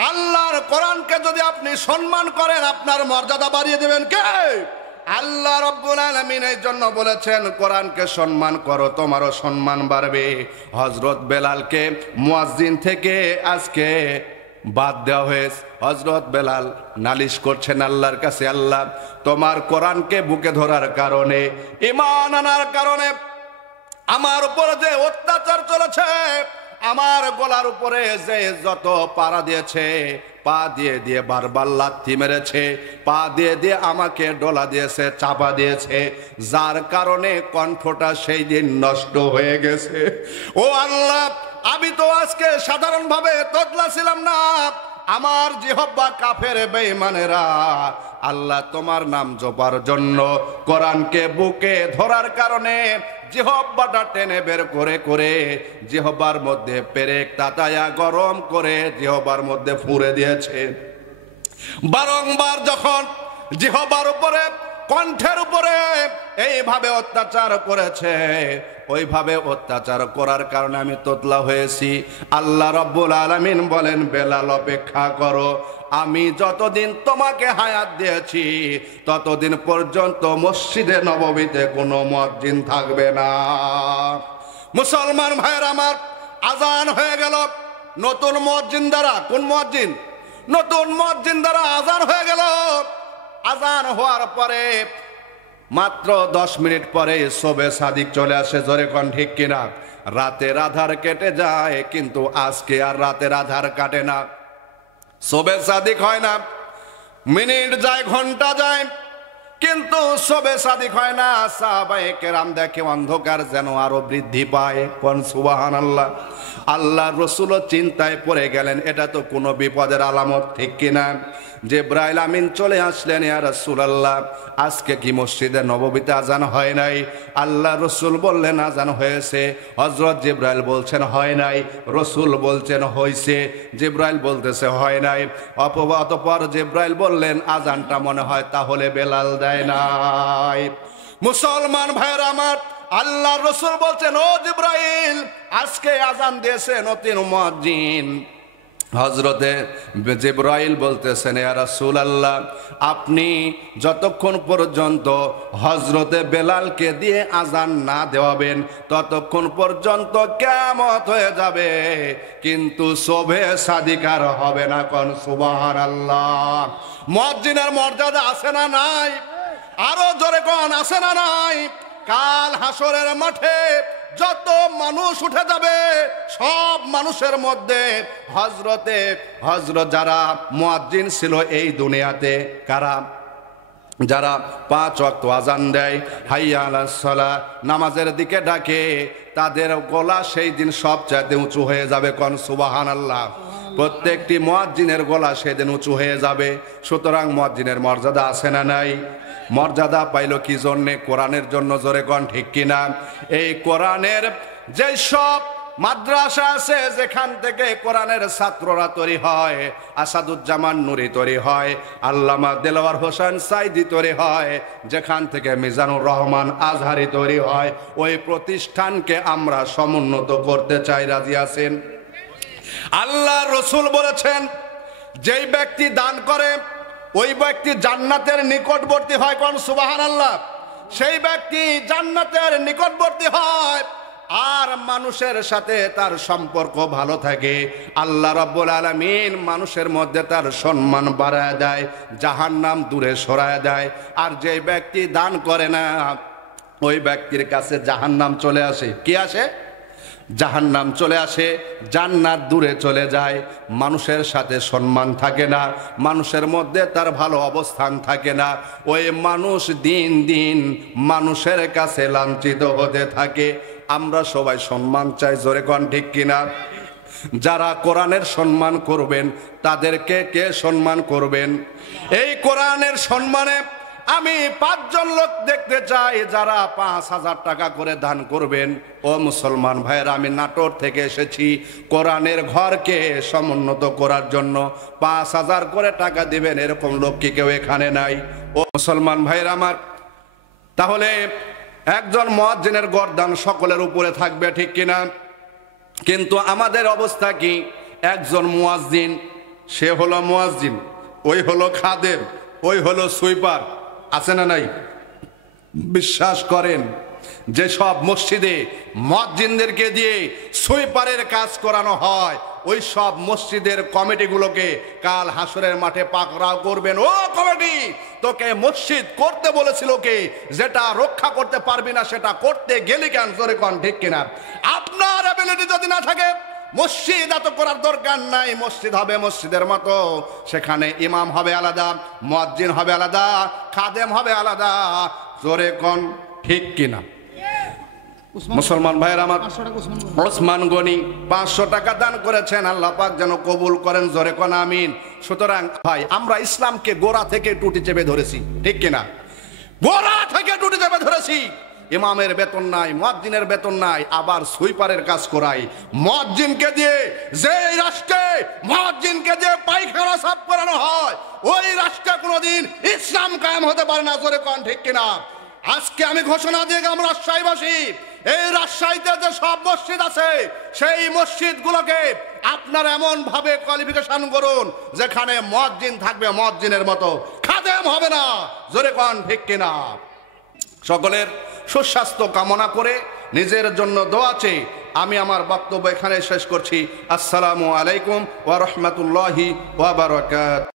আল্লাহর কোরআনকে যদি আপনি সম্মান করেন, আপনার মর্যাদা বাড়িয়ে দেবেন কে? আল্লাহ রাব্বুল আলামিন। এই জন্য বলেছেন কোরআনকে সম্মান করো, তোমারও সম্মান বাড়বে। হযরত বেলালকে মুয়াজ্জিন থেকে আজকে বাদ দেওয়া হয়েছে। হযরত বেলাল নালিশ করছেন আল্লাহর কাছে, আল্লাহ তোমার কোরআনকে বুকে ধরার কারণে, ঈমান আনার কারণে আমার উপরে যে অত্যাচার চলেছে, আমার গলার উপরে যে যত পাড়া দিয়েছে, পা দিয়ে দিয়ে বারবার লাথি মেরেছে, পা দিয়ে দিয়ে আমাকে ডলা দিয়েছে, চাপা দিয়েছে, যার কারণে কণ্ঠটা সেই দিন নষ্ট হয়ে গেছে। ও আল্লাহ, আমি তো আজকে সাধারণভাবে তোতলা ছিলাম না, আমার জিহ্বা কাফের বেঈমানেরা আল্লাহ তোমার নাম জপার জন্য কোরআনকে বুকে ধরার কারণে জিহ্বাটা টেনে বের করে করে জিহ্বার মধ্যে পেরেক তাতায়া গরম করে জিহ্বার মধ্যে ফুঁড়ে দিয়েছে। বারংবার যখন জিহ্বার উপরে, কণ্ঠের উপরে এইভাবে অত্যাচার করেছে, ওইভাবে অত্যাচার করার কারণে আমি তোতলা হয়েছি। আল্লাহ রাব্বুল আলামিন বলেন, বেলাল অপেক্ষা করো, আমি যতদিন তোমাকে হায়াত দিয়েছি ততদিন পর্যন্ত মসজিদে নববীতে কোনো মুয়াজ্জিন থাকবে না। মুসলমান ভাইয়ের আমার, আজান হয়ে গেল। নতুন মুয়াজ্জিন দ্বারা, কোন মুয়াজ্জিন? নতুন মুয়াজ্জিন দ্বারা আজান হয়ে গেল। আজান হওয়ার পরে মাত্র 10 মিনিট পরে শবে সাদিক চলে আসে। জোরে কোন ঠিক কিনা? রাতের আধার কেটে যায়, কিন্তু আজকে আর রাতের আধার কাটে না, শবে সাদিক হয় না। মিনিট যায়, ঘন্টা যায়, কিন্তু শবে সাদিক হয় না। সাহাবায়ে কেরাম দেখে অন্ধকার যেন আরো বৃদ্ধি পায়। কোন সুবহানাল্লাহ? আল্লাহ রাসূলও চিন্তায় পড়ে গেলেন, এটা তো কোনো বিপদের আলামত, ঠিক কিনা? জিবরাইল আমিন চলে আসলেন, ইয়া রাসূলুল্লাহ আজকে কি মসজিদে নববীতে আজান হয় নাই? আল্লাহ রসুল বললেন আজান হয়েছে। হযরত জিবরাইল বলছেন হয় নাই, রসুল বলছেন হয়েছে। জিবরাইল বলতেছে হয় নাই। অতঃপর জিবরাইল বললেন আজানটা মনে হয় তাহলে বেলাল দেয় নাই। মুসলমান ভাইরা আমার, আল্লাহ রসুল বলছেন ও জিবরাইল আজকে আজান দিয়েছে নতুন মুয়াজ্জিন। হযরতে জিবরাইল বলতেছেন ইয়া রাসূলুল্লাহ আপনি যতক্ষণ পর্যন্ত হযরতে বেলালকে দিয়ে আজান না দেওয়াবেন ততক্ষণ পর্যন্ত কিয়ামত হয়ে যাবে, কিন্তু শোভে সাদিকার হবে না। কোন সুবহানাল্লাহ। মুয়াজ্জিনের মর্যাদা আছে না নাই? আরো জোরে কোন আছে না নাই? কাল হাসরের মাঠে যত মানুষ উঠে যাবে সব মানুষের মধ্যে হযরত যারা মুয়াজ্জিন ছিল এই দুনিয়াতে, কারা? যারা 5 ওয়াক্ত আজান দেয়, হাইয়া আলাস সালাহ, নামাজের দিকে ডাকে, তাদের গলা সেই দিন সবচাইতে উঁচু হয়ে যাবে। কোন সুবহানাল্লাহ। প্রত্যেকটি মুয়াজ্জিনের গলা সেদিন উঁচু হয়ে যাবে। সুতরাং মুয়াজ্জিনের মর্যাদা আছে না নাই? মর্যাদা পাইল কি জন্যে? কোরআনের জন্য। জোরে কোন ঠিক কিনা? এই কোরআনের যে সব মাদ্রাসা আছে যেখান থেকে কোরআনের ছাত্ররা তৈরি হয়, আসাদুজ্জামান নুরি তৈরি হয়, আল্লামা দেলোয়ার হোসেন সাইদি তৈরি হয়, যেখান থেকে মিজানুর রহমান আজহারি তৈরি হয়, ওই প্রতিষ্ঠানকে আমরা সমুন্নত করতে চাই। রাজি আছেন? আল্লাহ রসুল বলেছেন যেই ব্যক্তি দান করে ওই ব্যক্তি জান্নাতের নিকটবর্তী হয়। কোন সুবহানাল্লাহ। সেই ব্যক্তি জান্নাতের নিকটবর্তী হয় আর মানুষের সাথে তার সম্পর্ক ভালো থাকে। আল্লাহ রাব্বুল আলামিন মানুষের মধ্যে তার সম্মান বাড়ায় দেয়, জাহান্নাম দূরে সরায় দেয়। আর যে ব্যক্তি দান করে না ওই ব্যক্তির কাছে জাহান্নাম চলে আসে। কি আসে? জাহান্নাম চলে আসে, জান্নাত দূরে চলে যায়, মানুষের সাথে সম্মান থাকে না, মানুষের মধ্যে তার ভালো অবস্থান থাকে না। ওই মানুষ দিন দিন মানুষের কাছে লাঞ্ছিত হতে থাকে। আমরা সবাই সম্মান চাই। জোরে কোন ঠিক কিনা? যারা কোরআনের সম্মান করবেন তাদেরকে কে সম্মান করবেন? এই কোরআনের সম্মানে আমি 5 জন লোক দেখতে চাই যারা 5,000 টাকা করে দান করবেন। ও মুসলমান ভাইয়েরা, আমি নাটোর থেকে এসেছি কোরআনের ঘরকে সমুন্নত করার জন্য। 5,000 করে টাকা দিবেন এরকম লোক কি কেউ এখানে নাই? ও মুসলমান ভাইয়েরা আমার, তাহলে একজন মুয়াজ্জিনের গর্দান সকলের উপরে থাকবে, ঠিক কিনা? কিন্তু আমাদের অবস্থা কি? একজন মুয়াজ্জিন, সে হলো মুয়াজ্জিন, ওই হলো খাদেম, ওই হলো সুইপার। আছে না নাই? বিশ্বাস করেন যে সব মসজিদে মুয়াজ্জিনদেরকে দিয়ে সুইপারের কাজ করানো হয়, ওই সব মসজিদের কমিটিগুলোকে কাল হাসরের মাঠে পাকড়াও করবেন। ও কমিটি, তোকে মসজিদ করতে বলেছিল কে? যেটা রক্ষা করতে পারবি না সেটা করতে গেলি কেন? জোরে কোন ঠিক কিনা? আপনার অ্যাবিলিটি যদি না থাকে মসজিদ এত করার দরকার নাই। মসজিদ হবে মসজিদের মতো, সেখানে ইমাম হবে আলাদা, মুয়াজ্জিন হবে আলাদা, খাদেম হবে আলাদা। জোরে কোন ঠিক কিনা? মুসলমান ভাইয়ের আমার, ওসমান গনি 500 টাকা দান করেছেন, আল্লাহ পাক যেন কবুল করেন। জোরে কোন আমিন। সুতরাং ভাই, আমরা ইসলামকে গোড়া থেকে টুটি চেপে ধরেছি, ঠিক কিনা? গোড়া থেকে টুটি চেপে ধরেছি। ইমামের বেতন নাই, মুয়াজ্জিনের বেতন নাই, আবার সুইপারের কাজ করাই। মুয়াজ্জিনকে দিয়ে যে রাষ্ট্রে মুয়াজ্জিনকে দিয়ে পায়খানা সাফ করানো হয়, ওই রাষ্ট্রে কোনোদিন ইসলাম কায়েম হতে পারে না। জোরে কোন ঠিক কিনা? আজকে আমি ঘোষণা দিয়ে গেলাম রাজশাহীবাসী, এই রাজশাহীতে যে সব মসজিদ আছে সেই মসজিদগুলোকে আপনারা এমন ভাবে কোয়ালিফিকেশন করুন যেখানে মুয়াজ্জিন থাকবে মুয়াজ্জিনের মতো, খাদেম হবে না। জোরে কোন ঠিক কিনা? সকলের সুস্বাস্থ্য কামনা করে নিজের জন্য দোয়া চেয়ে আমি আমার বক্তব্য এখানে শেষ করছি। আসসালামু আলাইকুম ওয়া রাহমাতুল্লাহি ওয়া বারাকাতুহু।